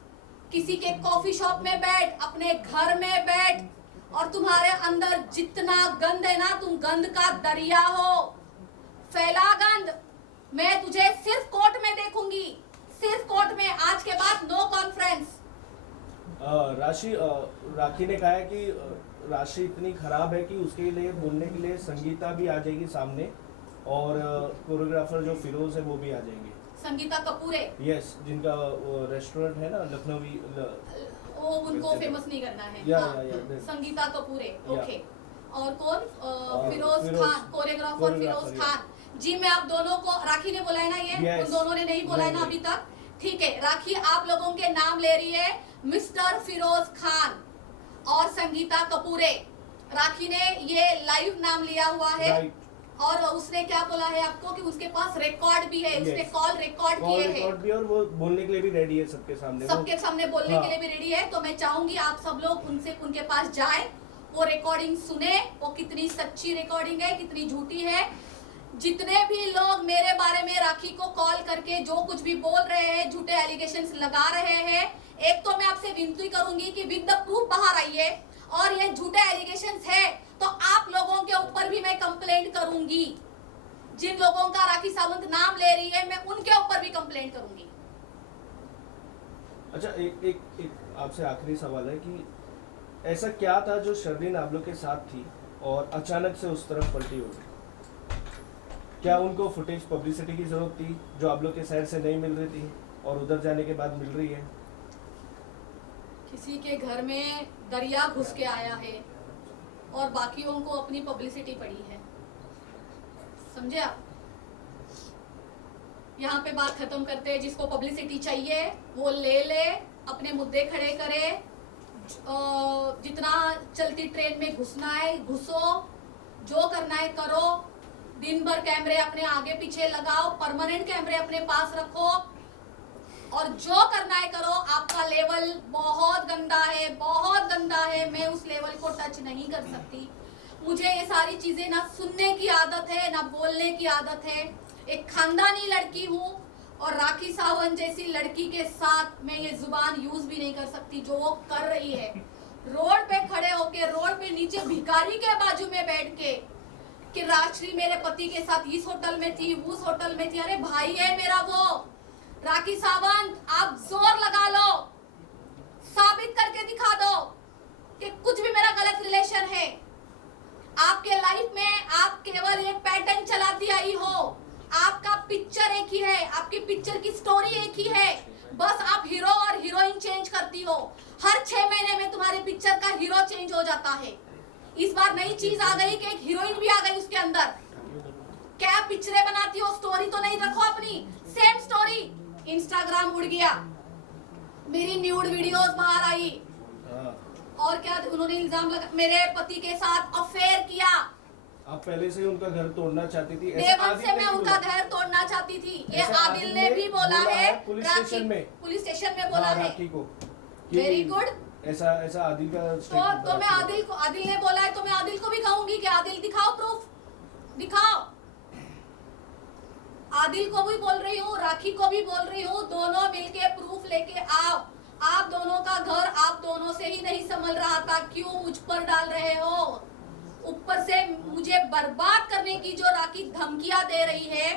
किसी के कॉफी शॉप में बैठ, अपने घर में बैठ, और तुम्हारे अंदर जितना गंद है ना, तुम गंद का दरिया हो, फैला गंद। मैं तुझे सिर्फ कोर्ट में देखूंगी, सिर्फ कोर्ट में। आज के बाद नो कॉन्फ्रेंस। राखी ने कहा है कि राशि इतनी खराब है कि उसके लिए बोलने के लिए संगीता भी आ जाएगी सामने, और कोरियोग्राफर जो फिरोज है वो भी आ जाएंगे। संगीता कपूर है, यस, जिनका रेस्टोरेंट है ना लखनवी, वो उनको फेमस नहीं करना है। या, हाँ, या, संगीता कपूर है, या। ओके। और कौन? फिरोज खान, कोरियोग्राफर फिरोज या। खान जी। मैं आप दोनों को, राखी ने बोला है ना ये? Yes. उन दोनों ने नहीं बोला है ना अभी तक? ठीक है, राखी आप लोगों के नाम ले रही है, मिस्टर फिरोज खान और संगीता कपूरे। राखी ने ये लाइव नाम लिया हुआ है, राइट। और उसने क्या बोला है आपको कि उसके पास रिकॉर्ड भी है, उसने Yes. कॉल रिकॉर्ड किए हैं, रिकॉर्ड भी, और वो बोलने के लिए भी रेडी है सबके सामने, सबके सामने बोलने हाँ। के लिए भी रेडी है। तो मैं चाहूंगी आप सब लोग उनके पास जाए, वो रिकॉर्डिंग सुने, वो कितनी सच्ची रिकॉर्डिंग है, कितनी झूठी है। जितने भी लोग मेरे बारे में राखी को कॉल करके जो कुछ भी बोल रहे हैं, झूठे एलिगेशंस लगा रहे हैं, एक तो मैं आपसे विनती करूंगी कि विद द प्रूफ बाहर आइए, और ये झूठे एलिगेशंस है तो आप लोगों के ऊपर भी मैं कंप्लेंट करूंगी। जिन लोगों का राखी सावंत नाम ले रही है, मैं उनके ऊपर भी कंप्लेंट करूंगी। अच्छा, एक आपसे आखिरी सवाल है कि ऐसा क्या था जो शर्लिन आप लोग के साथ थी और अचानक से उस तरफ पलटी हो गई? क्या उनको फुटेज पब्लिसिटी की जरूरत थी जो आप लोग के शहर से नहीं मिल रही थी और उधर जाने के बाद मिल रही है? किसी के घर में दरिया घुस के आया है और बाकियों को अपनी पब्लिसिटी पड़ी है, समझे आप? यहाँ पे बात खत्म करते हैं। जिसको पब्लिसिटी चाहिए वो ले ले, अपने मुद्दे खड़े करे, जितना चलती ट्रेन में घुसना है घुसो, जो करना है करो, दिन भर कैमरे अपने आगे पीछे लगाओ, परमानेंट कैमरे अपने पास रखो, और जो करना है करो। आपका लेवल बहुत गंदा है, बहुत गंदा है, मैं उस लेवल को टच नहीं कर सकती। मुझे ये सारी चीजें ना सुनने की आदत है, ना बोलने की आदत है। एक खानदानी लड़की हूँ, और राखी सावंत जैसी लड़की के साथ मैं ये जुबान यूज भी नहीं कर सकती जो वो कर रही है। रोड पे खड़े होके, रोड पे नीचे भिखारी के बाजू में बैठ के कि राजश्री मेरे पति के साथ इस होटल में थी, उस होटल में थी। अरे भाई है मेरा वो। राखी सावंत, आप जोर लगा लो, साबित करके दिखा दो कि कुछ भी मेरा गलत रिलेशन है। आपके लाइफ में आप केवल एक पैटर्न चलाती आई हो, आपका पिक्चर एक ही है, आपकी पिक्चर की स्टोरी एक ही है, बस आप हीरो और हीरोइन चेंज करती हो। हर 6 महीने में तुम्हारे पिक्चर का हीरो चेंज हो जाता है। इस बार नई चीज आ गई कि एक हीरोइन भी आ गई उसके अंदर। क्या पिक्चरें बनाती हो, स्टोरी तो नहीं रखो अपनी, सेम स्टोरी। इंस्टाग्राम उड़ गया, मेरी न्यूड वीडियोस बाहर आई, और क्या उन्होंने इल्जाम लगा मेरे पति के साथ अफेयर किया। आप पहले से ही उनका घर तोड़ना चाहती थी? देवन से मैं उनका घर तोड़ना चाहती थी, ये आदिल ने भी बोला है पुलिस स्टेशन में, पुलिस स्टेशन में बोला है राखी को। Very good. ऐसा आदिल का तो मैं आदिल ने बोला है तो मैं आदिल को भी कहूंगी कि आदिल दिखाओ प्रूफ, दिखाओ। आदिल को भी बोल रही हूँ, राखी को भी बोल रही हूँ, दोनों मिलके प्रूफ लेके आओ। आप दोनों का घर आप दोनों से ही नहीं संभल रहा था, क्यों मुझ पर डाल रहे हो? ऊपर से मुझे बर्बाद करने की जो राखी धमकियां दे रही है,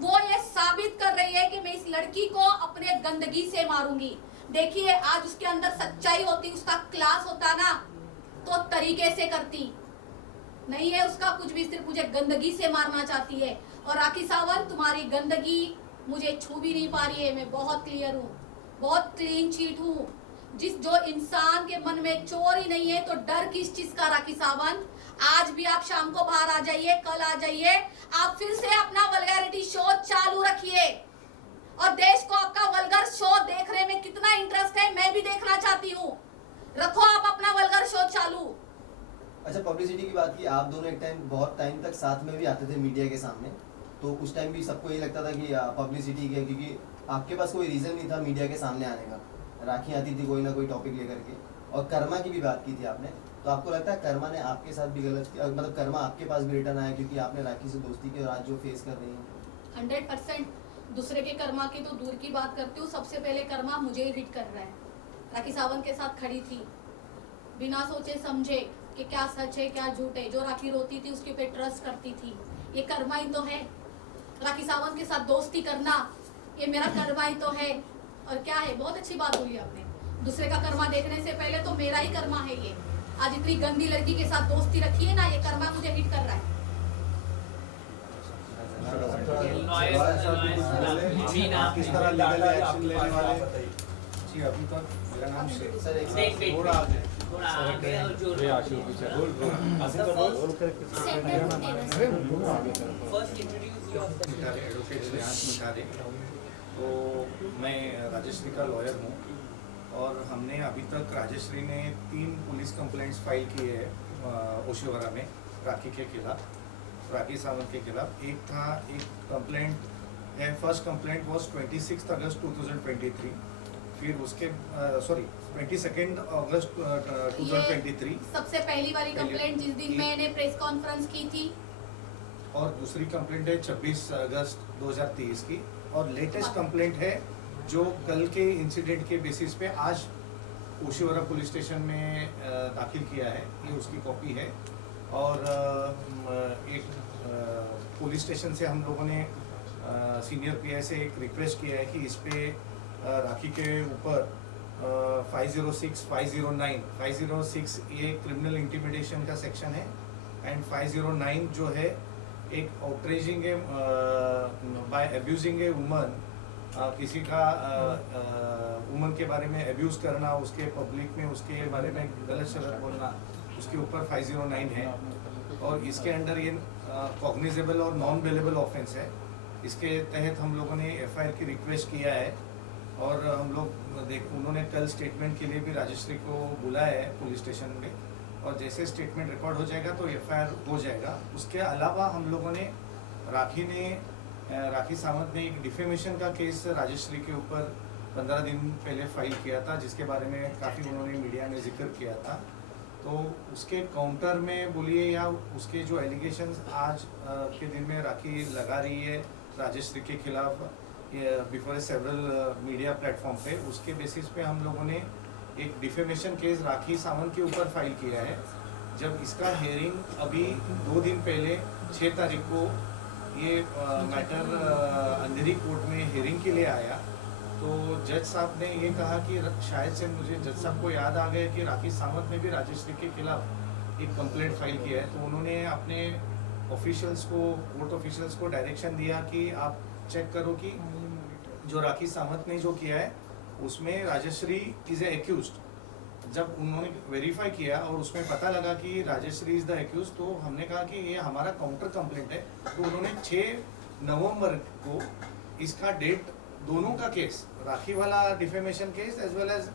वो ये साबित कर रही है कि मैं इस लड़की को अपने गंदगी से मारूंगी। देखिए, आज उसके अंदर सच्चाई होती, उसका क्लास होता ना, तो तरीके से करती। नहीं है उसका कुछ भी, सिर्फ मुझे गंदगी से मारना चाहती है। और राखी सावंत, तुम्हारी गंदगी मुझे छू भी नहीं पा रही है। मैं बहुत क्लियर हूँ, बहुत क्लीन चीट हूँ। जो इंसान के मन में चोर ही नहीं है तो डर किस चीज का? राखी सावंत, आज भी आप शाम को बाहर आ जाइए, कल आ जाइए, आप फिर से अपना वल्गैरिटी शो चालू रखिए। और देश को आपका वल्गर शो देखने में कितना इंटरेस्ट है, मैं भी देखना चाहती हूँ। रखो आप अपना वल्गर शो चालू। अच्छा, पब्लिसिटी की बात की, आप दोनों एक टाइम बहुत टाइम तक साथ में भी आते थे मीडिया के सामने, तो उस टाइम भी सबको ये लगता था कि पब्लिसिटी के, क्योंकि आपके पास कोई रीज़न नहीं था मीडिया के सामने आने का। राखी आती थी कोई ना कोई टॉपिक लेकर के, और कर्मा की भी बात की थी आपने, तो आपको लगता है कर्मा ने आपके साथ भी गलत किया, मतलब कर्मा आपके पास भी रिटर्न आया क्योंकि आपने राखी से दोस्ती की और आज जो फेस कर रही हैं? 100% दूसरे के कर्मा की तो दूर की बात करती हूँ, सबसे पहले कर्मा मुझे ही हिट कर रहा है। राखी सावंत के साथ खड़ी थी, बिना सोचे समझे कि क्या सच है क्या झूठ है। जो राखी रोती थी उसके पे ट्रस्ट करती थी, ये कर्मा ही तो है। राखी सावंत के साथ दोस्ती करना, ये मेरा कर्मा ही तो है। और क्या है, बहुत अच्छी बात बोली आपने, दूसरे का कर्मा देखने से पहले तो मेरा ही कर्मा है ये। आज इतनी गंदी लड़की के साथ दोस्ती रखी है ना, ये कर्मा मुझे हिट कर रहा है। किस तरह लीगल एक्शन लेने वाले? जी, अभी तक मेरा नाम सर एक थोड़ा आगे और जोर first introduce yourself. Advocate Shreyansh Mithare. तो मैं राजश्री का लॉयर हूँ, और हमने अभी तक राजश्री ने 3 पुलिस कंप्लेंट्स फाइल किए हैं ओशिवरा में राखी के खिलाफ, राखी सावंत के खिलाफ। एक कंप्लेंट है, फर्स्ट कंप्लेंट वॉज 26 अगस्त 2023, फिर उसके 22 अगस्त 2023, सबसे पहली वाली कंप्लेंट जिस दिन मैंने प्रेस कॉन्फ्रेंस की थी, और दूसरी कंप्लेंट है 26 अगस्त 2023 की, और लेटेस्ट कंप्लेंट है जो कल के इंसिडेंट के बेसिस पे आज ओशिवरा पुलिस स्टेशन में दाखिल किया है। ये उसकी कॉपी है। और एक पुलिस स्टेशन से हम लोगों ने सीनियर पीआई से एक रिक्वेस्ट किया है कि इस पे राखी के ऊपर 506, 509, 506 ये क्रिमिनल इंटिमिडेशन का सेक्शन है, एंड 509 जो है एक outraging a by abusing a woman, किसी का वुमन के बारे में अब्यूज करना, उसके पब्लिक में उसके बारे में गलत शब्द बोलना, उसके ऊपर 509 है। और इसके अंडर ये कॉग्निजेबल और नॉन बेलेबल ऑफेंस है। इसके तहत हम लोगों ने एफआईआर की रिक्वेस्ट किया है, और हम लोग उन्होंने कल स्टेटमेंट के लिए भी राजश्री को बुलाया है पुलिस स्टेशन में, और जैसे स्टेटमेंट रिकॉर्ड हो जाएगा तो एफआईआर हो जाएगा। उसके अलावा हम लोगों ने राखी सावंत ने एक डिफेमेशन का केस राजश्री के ऊपर 15 दिन पहले फाइल किया था, जिसके बारे में काफ़ी उन्होंने मीडिया में जिक्र किया था। तो उसके काउंटर में बोलिए या उसके जो एलिगेशंस आज के दिन में राखी लगा रही है राजश्री के खिलाफ बिफोर सेवरल मीडिया प्लेटफॉर्म पे, उसके बेसिस पे हम लोगों ने एक डिफेमेशन केस राखी सावंत के ऊपर फाइल किया है। जब इसका हियरिंग अभी 2 दिन पहले 6 तारीख को ये मैटर अंधेरी कोर्ट में हियरिंग के लिए आया, तो जज साहब ने ये कहा कि शायद से मुझे जज साहब को याद आ गया कि राखी सावंत ने भी राजश्री के खिलाफ एक कंप्लेंट फाइल किया है। तो उन्होंने अपने ऑफिशियल्स को, कोर्ट ऑफिशियल्स को डायरेक्शन दिया कि आप चेक करो कि जो राखी सावंत ने जो किया है उसमें राजश्री इज ए एक्यूज्ड। जब उन्होंने वेरीफाई किया और उसमें पता लगा कि राजश्री इज द एक्यूज, तो हमने कहा कि ये हमारा काउंटर कंप्लेंट है। तो उन्होंने 6 नवंबर को इसका डेट, दोनों का केस, राखी वाला defamation case as well as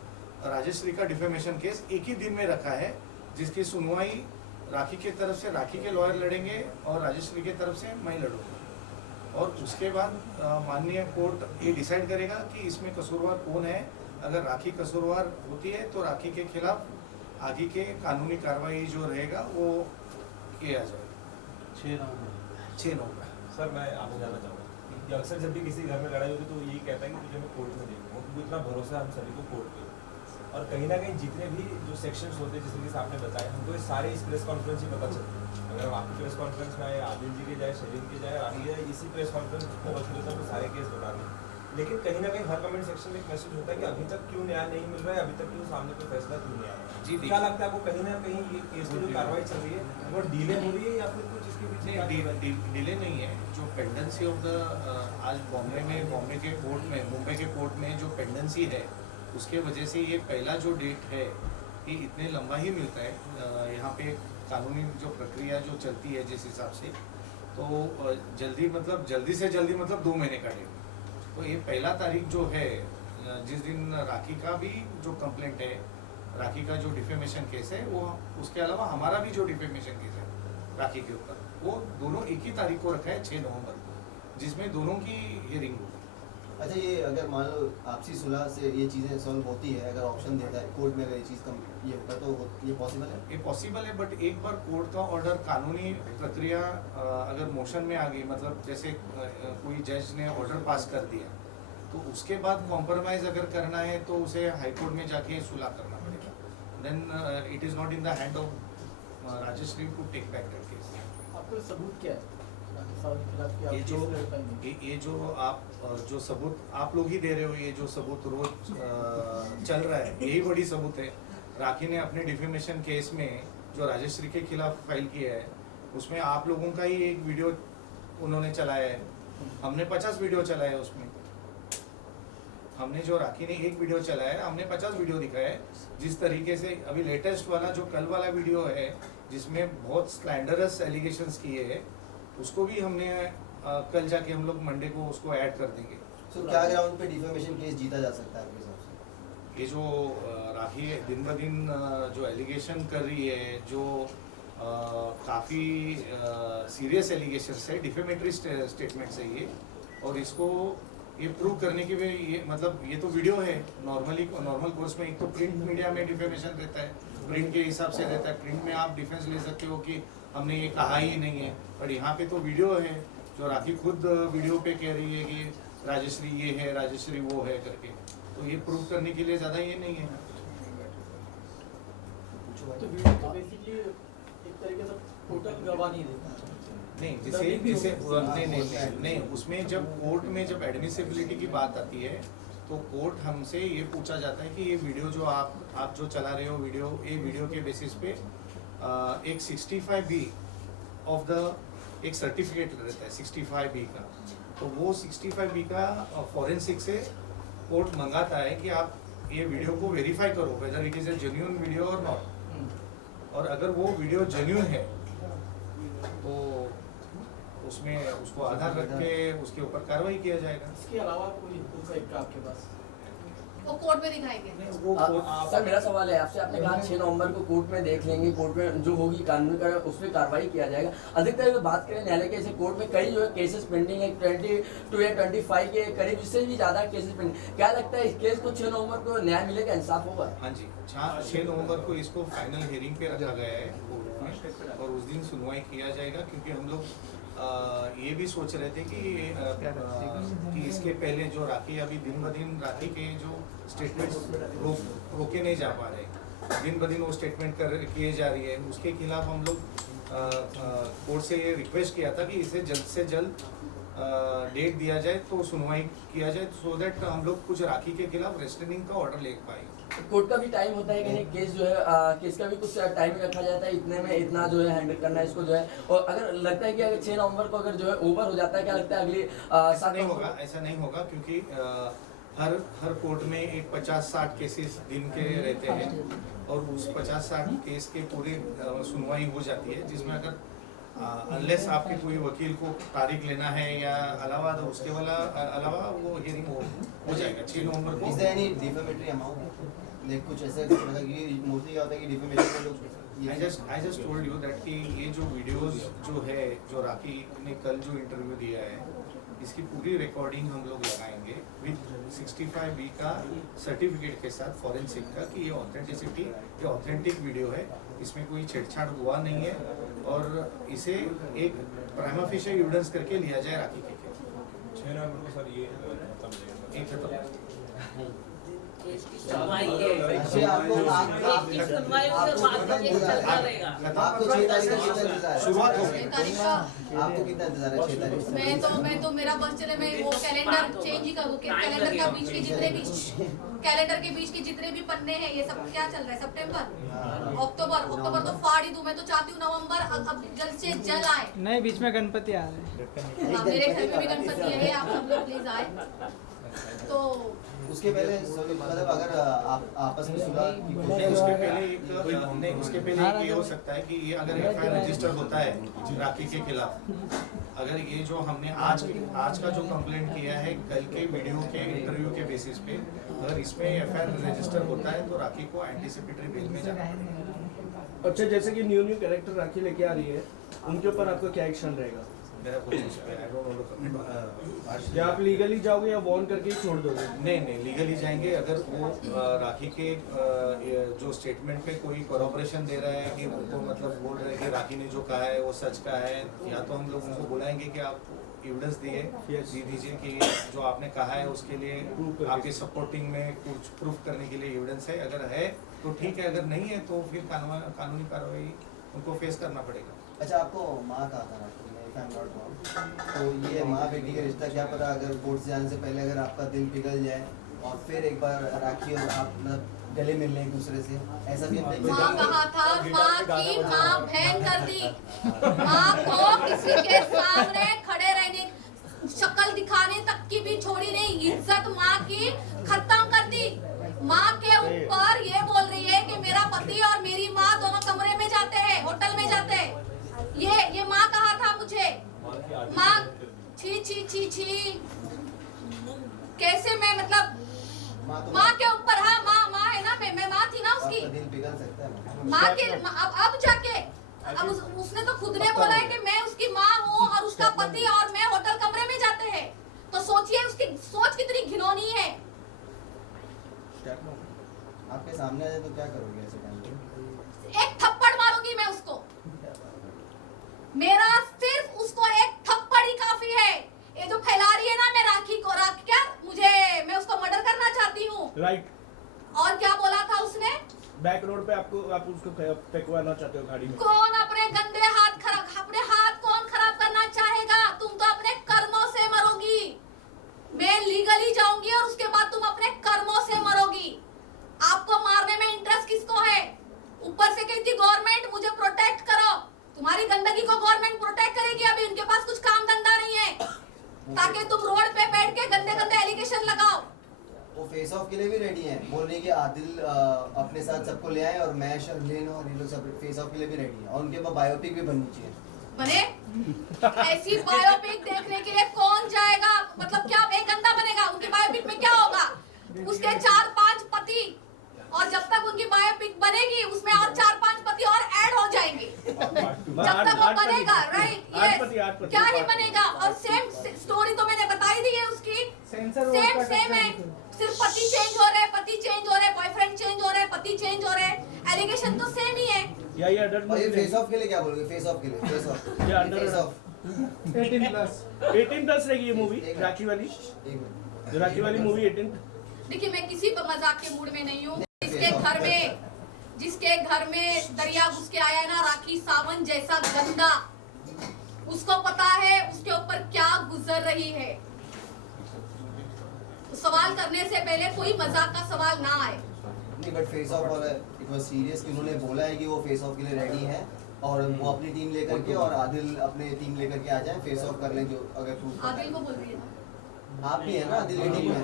Rajshri का डिफेमेशन केस एक ही दिन में रखा है, जिसकी सुनवाई राखी के तरफ से राखी के लॉयर लड़ेंगे और राजश्री के तरफ से मैं लड़ूंगा। और उसके बाद माननीय कोर्ट ये डिसाइड करेगा कि इसमें कसूरवार कौन है। अगर राखी कसूरवार होती है तो राखी के खिलाफ आगे के कानूनी कार्रवाई जो रहेगा वो किया जाएगा। 6 नवंबर। सर मैं आपसे जानना चाहूँगा, कि अक्सर जब भी किसी घर में लड़ाई होती है तो यही कहता है कि तुझे मैं कोर्ट में देखूंगा, क्योंकि इतना भरोसा है हम सभी को कोर्ट पे। और कहीं ना कहीं जितने भी जो सेक्शंस होते हैं जिस तरीके से आपने बताया, हमको ये सारे इस प्रेस कॉन्फ्रेंस ही पता चलते हैं। अगर हम आपकी प्रेस कॉन्फ्रेंस में आए, आदिल जी के जाए, शरीन के जाए, रानी जाए, इसी प्रेस कॉन्फ्रेंस में पता चलता है सारे केस बता दें। लेकिन कहीं ना कहीं हर कमेंट सेक्शन में एक मैसेज होता है कि अभी तक क्यों न्याय नहीं मिल रहा है, अभी तक क्यों सामने कोई फैसला क्यों नहीं आ रहा है। जी, क्या लगता है आपको कहीं ना कहीं ये केस में जो कार्रवाई चल रही है वो डिले हो रही है या फिर कुछ इसके पीछे डिले नहीं है। जो पेंडेंसी ऑफ द आज बॉम्बे के कोर्ट में, मुंबई के कोर्ट में जो पेंडेंसी है, उसके वजह से ये पहला जो डेट है ये इतने लंबा ही मिलता है। यहाँ पे कानूनी जो प्रक्रिया जो चलती है जिस हिसाब से, तो जल्दी से जल्दी मतलब 2 महीने का डेट। तो ये पहला तारीख जो है, जिस दिन राखी का भी जो कंप्लेंट है, राखी का जो डिफेमेशन केस है, वो उसके अलावा हमारा भी जो डिफेमेशन केस है राखी के ऊपर, वो दोनों एक ही तारीख को रखा है 6 नवंबर को, जिसमें दोनों की हियरिंग होगी। अच्छा, ये अगर मान लो आपसी सुलह से ये चीज़ें सॉल्व होती है, अगर ऑप्शन देता है कोर्ट में, अगर ये चीज़ कम ये होता है तो ये पॉसिबल है? ये पॉसिबल है, बट एक बार कोर्ट का ऑर्डर, कानूनी प्रक्रिया अगर मोशन में आ गई, मतलब जैसे कोई जज ने ऑर्डर पास कर दिया, तो उसके बाद कॉम्प्रोमाइज़ अगर करना है तो उसे हाई कोर्ट में जाके सुलह करना पड़ेगा। Then it is not in the hand of Rajshri to take back that case. आपका सबूत क्या है राजस्थान के खिलाफ कि आप ये केस लड़ पाएंगे? ये जो आप जो सबूत आप लोग ही दे रहे हो, ये जो सबूत रोज चल रहा है, यही बड़ी सबूत है। राखी ने अपने डिफेमेशन केस में जो राजश्री के खिलाफ फाइल किया है, उसमें आप लोगों का ही एक वीडियो उन्होंने चलाया है। हमने 50 वीडियो चलाया है उसमें। हमने जो राखी ने एक वीडियो चलाया है, हमने 50 वीडियो दिखाया है। जिस तरीके से अभी लेटेस्ट वाला जो कल वाला वीडियो है, जिसमें बहुत स्लैंडरस एलिगेशंस किए हैं, उसको भी हमने कल जाके हम लोग मंडे को उसको ऐड कर देंगे। तो क्या ग्राउंड पे डिफेमेशन केस जीता जा सकता है आपके हिसाब से? ये जो राखी दिन ब दिन जो एलिगेशन कर रही है, जो काफ़ी सीरियस एलिगेशंस है, डिफेमेटरी स्टेटमेंट्स है ये, और इसको ये प्रूव करने के लिए ये मतलब ये तो वीडियो है। नॉर्मल कोर्स में एक तो प्रिंट मीडिया में डिफेमेशन रहता है, प्रिंट के हिसाब से रहता है, प्रिंट में आप डिफेंस ले सकते हो कि हमने ये कहा ही नहीं है, पर यहाँ पे तो वीडियो है जो राखी खुद वीडियो पे कह रही है कि राजश्री ये है, राजश्री वो है करके। तो ये प्रूव करने के लिए ज़्यादा ये नहीं है। तो वीडियो तो बेसिकली एक तरीके से टोटल गवाह नहीं देता। नहीं, नहीं, उसमें जब कोर्ट में जब एडमिसिबिलिटी की बात आती है, तो कोर्ट हमसे ये पूछा जाता है कि ये वीडियो जो आप जो चला रहे हो वीडियो के बेसिस पे एक 65B ऑफ द एक सर्टिफिकेट रहता है 65B का। तो वो 65B का फॉरेंसिक से कोर्ट मंगाता है कि आप ये वीडियो को वेरीफाई करो whether it is a genuine video और नॉट। और अगर वो वीडियो जेन्युइन है तो उसमें उसको आधार रख के उसके ऊपर कार्रवाई किया जाएगा। इसके अलावा कोई दूसरा एक आपके पास वो कोर्ट में दिखाएंगे। सर मेरा सवाल है आपसे, आपने कहा 6 नवंबर को कोर्ट में देख लेंगे, कोर्ट में जो होगी कानून का उस पर कार्रवाई किया जाएगा। अधिकतर जो बात करें न्यायालय के, ऐसे कोर्ट में कई जो है केसेस पेंडिंग है, 22 या 25 के करीब, इससे भी ज़्यादा केसेस पेंडिंग। क्या लगता है इस केस को 6 नवंबर को न्याय मिलेगा, इंसाफ होगा? हाँ जी, 6 नवंबर को इसको फाइनल हियरिंग पे रखा गया है कोर्ट में, और उस दिन सुनवाई किया जाएगा। क्योंकि हम लोग ये भी सोच रहे थे कि इसके पहले जो राखी अभी दिन ब दिन राखी के जो स्टेटमेंट्स रोके नहीं जा पा रहे, दिन ब दिन वो स्टेटमेंट किए जा रही है, उसके खिलाफ हम लोग कोर्ट से ये रिक्वेस्ट किया था कि इसे जल्द से जल्द डेट दिया जाए तो सुनवाई किया जाए, सो दैट हम लोग कुछ राखी के खिलाफ रेस्ट्रेनिंग का ऑर्डर ले पाए। कोर्ट का भी टाइम होता है कि नहीं, केस जो है केस का भी कुछ टाइम रखा जाता है, इतने में इतना जो है हैंडल करना है इसको जो है। और अगर लगता है कि अगर 6 नवंबर को अगर जो है ओवर हो जाता है, क्या लगता है अगली ऐसा नहीं होगा क्योंकि हर कोर्ट में एक 50-60 केसेस दिन के रहते हैं, और उस 50-60 केस के पूरे सुनवाई हो जाती है, जिसमें अगर अनलेस आपके कोई वकील को तारीख लेना है या अलावा, तो उसके अलावा वो हियरिंग हो जाएगा 6 नवंबर को। Is there any defamatory amount? Like कुछ ऐसा मतलब कि मोस्टली क्या होता है कि डिफेमेशन में लोग I just told you that कि ये जो वीडियोस जो है, जो राखी ने कल जो इंटरव्यू दिया है, इसकी पूरी रिकॉर्डिंग हम लोग लगाएंगे विद 65B का सर्टिफिकेट के साथ फॉरेंसिक का, कि ये ऑथेंटिक वीडियो है, इसमें कोई छेड़छाड़ हुआ नहीं है, और इसे एक प्राइमा फेशियल एविडेंस करके लिया जाए राखी के खिलाफ। 6 नवंबर को सर ये मतलब एक है तो केस की सुनवाई है अच्छे आपको केस की सुनवाई उसके बाद का केस चलता रहेगा। आपको 6 तारीख का कितना इंतजार है? शुरुआत हो 6 गई। तारीख का आपको कितना इंतजार है 6 तारीख से? मैं तो मेरा बस चले मैं वो कैलेंडर चेंज ही करूँ कैलेंडर का बीच के जितने भी कैलेंडर के बीच के जितने भी पन्ने हैं ये सब क्या चल रहा है सितंबर अक्टूबर तो फाड़ ही दूं मैं तो चाहती हूँ नवंबर अब जल्द से जल्द आए। नहीं बीच में गणपति आ रहे हैं। हाँ, मेरे घर में भी गणपति है आप सब लोग प्लीज आए। तो उसके पहले मतलब अगर आप आपस में सुलह की नहीं, उसके पहले एक ये हो सकता है कि ये अगर एफआईआर रजिस्टर होता है राखी के खिलाफ, अगर ये जो हमने आज का जो कंप्लेंट किया है कल के वीडियो के इंटरव्यू के बेसिस पे, अगर इसमें एफआईआर रजिस्टर होता है तो राखी को एंटीसिपेटरी बेल में जाना पड़ेगा। अच्छा, जैसे कि न्यू कैरेक्टर राखी लेके आ रही है, उनके ऊपर आपका क्या एक्शन रहेगा? मेरा कुछ इस पे I don't want to comment। या आप लीगली जाओगे या वॉर्न करके ही छोड़ दोगे? नहीं लीगली जाएंगे। अगर वो राखी के जो स्टेटमेंट पे कोई कोऑपरेशन दे रहा है कि उनको मतलब बोल रहे हैं कि राखी ने जो कहा है वो सच का है, या तो हम लोग उनको बुलाएंगे कि आप एविडेंस दीजिए कि जो आपने कहा है उसके लिए आपके सपोर्टिंग में कुछ प्रूफ करने के लिए एविडेंस है। अगर है तो ठीक है, अगर नहीं है तो फिर कानूनी कार्रवाई उनको फेस करना पड़ेगा। अच्छा, आपको माँ कहा था राखी ने, if I'm not wrong, तो ये माँ बेटी का रिश्ता क्या पता अगर कोर्ट से जाने से पहले अगर आपका दिल पिघल जाए और फिर एक बार राखी और आप मतलब गले मिल लें एक दूसरे से, ऐसा भी हमने माँ कहा था, माँ की माँ बहन कर दी। माँ को किसी के सामने खड़े रहने शक्ल दिखाने तक की भी छोड़ी नहीं, इज्जत माँ की खत्म कर दी। माँ के ऊपर ये बोल रही है कि मेरा पति और मेरी माँ दोनों कमरे में जाते हैं, होटल में जाते हैं। ये माँ कहा था मुझे। माँ छी कैसे मैं मतलब माँ के ऊपर, हाँ माँ है ना, मैं माँ थी ना उसकी। दिल पिघल सकता है माँ के अब जाके अब उसने तो खुद ने बोला है कि मैं उसकी माँ हूँ और उसका पति और मैं होटल कमरे में जाते हैं। तो सोचिए उसकी सोच कितनी घिनौनी है। आपके सामने आ जाए तो क्या करोगे ऐसे टाइम पे? एक थप्पड़ मारूंगी मैं उसको। मेरा सिर्फ उसको एक थप्पड़ ही काफी है। ये जो फैला रही है ना मैं राखी को मैं उसको मर्डर करना चाहती हूँ। राइट। और क्या बोला था उसने? बैक रोड पे आप उसको फेंकवाना चाहते हो गाड़ी में? कौन अपने गंदे अपने हाथ कौन खराब करना चाहेगा? तुम तो अपने कर्मों से मरोगी। मैं लीगली जाऊंगी और उसके बाद तुम अपने कर्मों से मरोगी। आपको मारने में इंटरेस्ट किसको है? ऊपर से कहती गवर्नमेंट मुझे प्रोटेक्ट करो। तुम्हारी गंदगी को गवर्नमेंट प्रोटेक्ट करेगी। अभी उनके पास कुछ काम धंधा नहीं है ताकि तुम रोड पे बैठ के गंदे गंदे एलिगेशन लगाओ। वो फेस ऑफ के लिए भी रेडी हैं, बोल रही है कि आदिल अपने साथ सबको ले आए और मैं शर्लेन और ये लोग सब फेस ऑफ के लिए भी रेडी हैं और उनके ऊपर बायोपिक भी बननी चाहिए। बने ऐसी बायोपिक देखने के लिए कौन जाएगा? मतलब क्या एक गंदा बनेगा? उनकी बायोपिक में क्या होगा? उसके 4-5 पति, और जब तक उनकी बायोपिक बनेगी उसमें और 4-5 पति और ऐड हो जाएंगे। जब तक वो बनेगा, राइट? यस, क्या ही बनेगा। और सेम स्टोरी तो मैंने बताई दी है उसकी। सेम है, सिर्फ पति चेंज हो रहे, बॉयफ्रेंड चेंज हो रहे, पति चेंज हो रहे, एलिगेशन तो सेम ही है। या ये अडल्ट और ये फेस ऑफ के लिए क्या बोलोगे? फेस ऑफ के लिए फेस ऑफ ये अंडर फेस ऑफ 18 प्लस रहेगी ये मूवी। राखी वाली मूवी 18। देखिए मैं किसी मजाक के मूड में नहीं हूँ। जिसके घर में दरिया घुस के आया है ना राखी सावंत जैसा गंदा, उसको पता है उसके ऊपर क्या गुजर रही है। तो सवाल करने से पहले कोई मजाक का सवाल ना आए। नहीं, बट फेस ऑफ वाला इट वाज सीरियस कि उन्होंने बोला है कि वो फेस ऑफ के लिए रेडी हैं और वो अपनी टीम लेकर के और आदिल अपने टीम लेकर के आ जाए, फेस ऑफ कर लें जो अगर प्रूफ आदिल को बोल रही है ना? आप भी है ना आदिल की टीम में?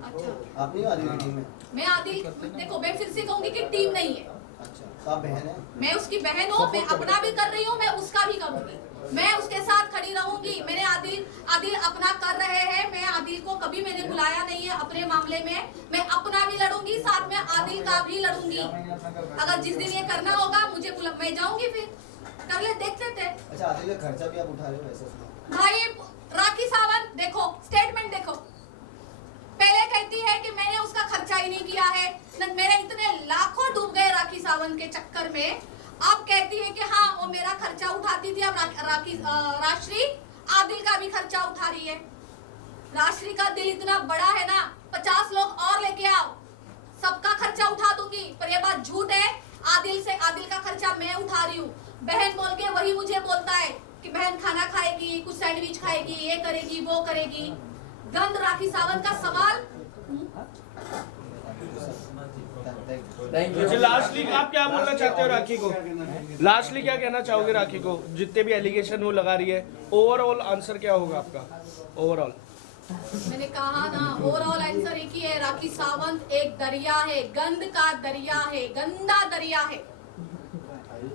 अच्छा, आप नहीं हो आदिल की टीम में? मैं आदिल देखो मैं फिर से कहूंगी कि टीम नहीं है। अच्छा, तो आप बहन है? मैं उसकी बहन हूँ, मैं अपना भी कर रही हूँ, मैं उसका भी करूंगी। मैं उसके साथ खड़ी रहूंगी। मैंने आदिल अपना कर रहे हैं, मैं आदिल को कभी मैंने बुलाया नहीं है अपने मामले में। मैं अपना भी लड़ूंगी, साथ में आदिल का भी लड़ूंगी। अगर जिस दिन ये करना होगा मुझे मैं जाऊंगी, फिर कर ले, देखते थे। अच्छा, आदिल का खर्चा भी आप उठा रहे हो ऐसा सुना? भाई राखी सावंत देखो, स्टेटमेंट देखो। पहले कहती है कि मैंने उसका खर्चा ही नहीं किया है, मेरे इतने लाखों डूब गए राखी सावंत के चक्कर में। अब कहती है कि हाँ वो मेरा खर्चा उठाती थी। अब राश्री आदिल का भी खर्चा उठा रही है। राष्ट्रीय का दिल इतना बड़ा है ना, 50 लोग और लेके आओ, सबका खर्चा उठा दूंगी। पर ये बात झूठ है, आदिल का खर्चा मैं उठा रही हूँ। बहन बोल के वही मुझे बोलता है कि बहन खाना खाएगी, कुछ सैंडविच खाएगी, ये करेगी वो करेगी। गंद राखी सावंत का सवाल। Thank you. लास्टली आप क्या बोलना चाहते हो राखी को? लास्टली क्या कहना चाहोगे राखी को? जितने भी एलिगेशन वो लगा रही है, ओवरऑल आंसर क्या होगा आपका? ओवरऑल मैंने कहा ना, ओवरऑल आंसर एक ही है, राखी सावंत एक दरिया है, गंद का दरिया है, गंदा दरिया है।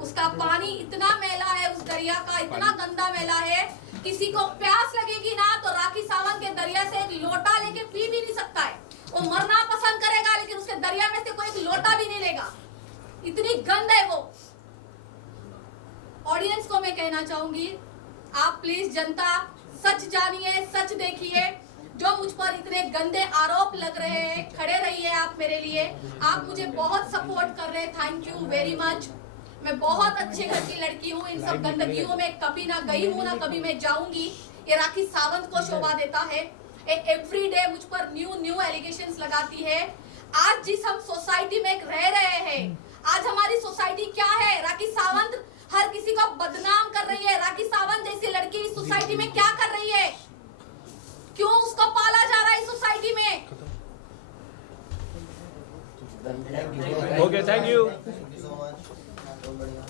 उसका पानी इतना मैला है, उस दरिया का इतना गंदा मैला है, किसी को प्यास लगेगी ना तो राखी सावंत के दरिया से एक लोटा लेके पी भी नहीं सकता है। वो मरना पसंद करेगा लेकिन उसके दरिया में से कोई एक लोटा भी नहीं लेगा, इतनी गंद है वो। ऑडियंस को मैं कहना चाहूंगी, आप प्लीज जनता सच जानिए, सच देखिए। जो मुझ पर इतने गंदे आरोप लग रहे हैं, खड़े रहिए आप मेरे लिए। आप मुझे बहुत सपोर्ट कर रहे हैं, थैंक यू वेरी मच। मैं बहुत अच्छे घर की लड़की हूँ, इन सब गंदगियों में कभी ना गई हूँ ना कभी मैं जाऊंगी। ये राखी सावंत को शोभा देता है, एवरी डे मुझ पर न्यू एलिगेशंस लगाती है। आज जिस हम सोसाइटी में रह रहे हैं, आज हमारी सोसाइटी क्या है? राखी सावंत हर किसी को बदनाम कर रही है। राखी सावंत जैसी लड़की इस सोसाइटी में क्या कर रही है? क्यों उसको पाला जा रहा है इस सोसाइटी में? Okay, thank you. So much, बहुत बढ़िया।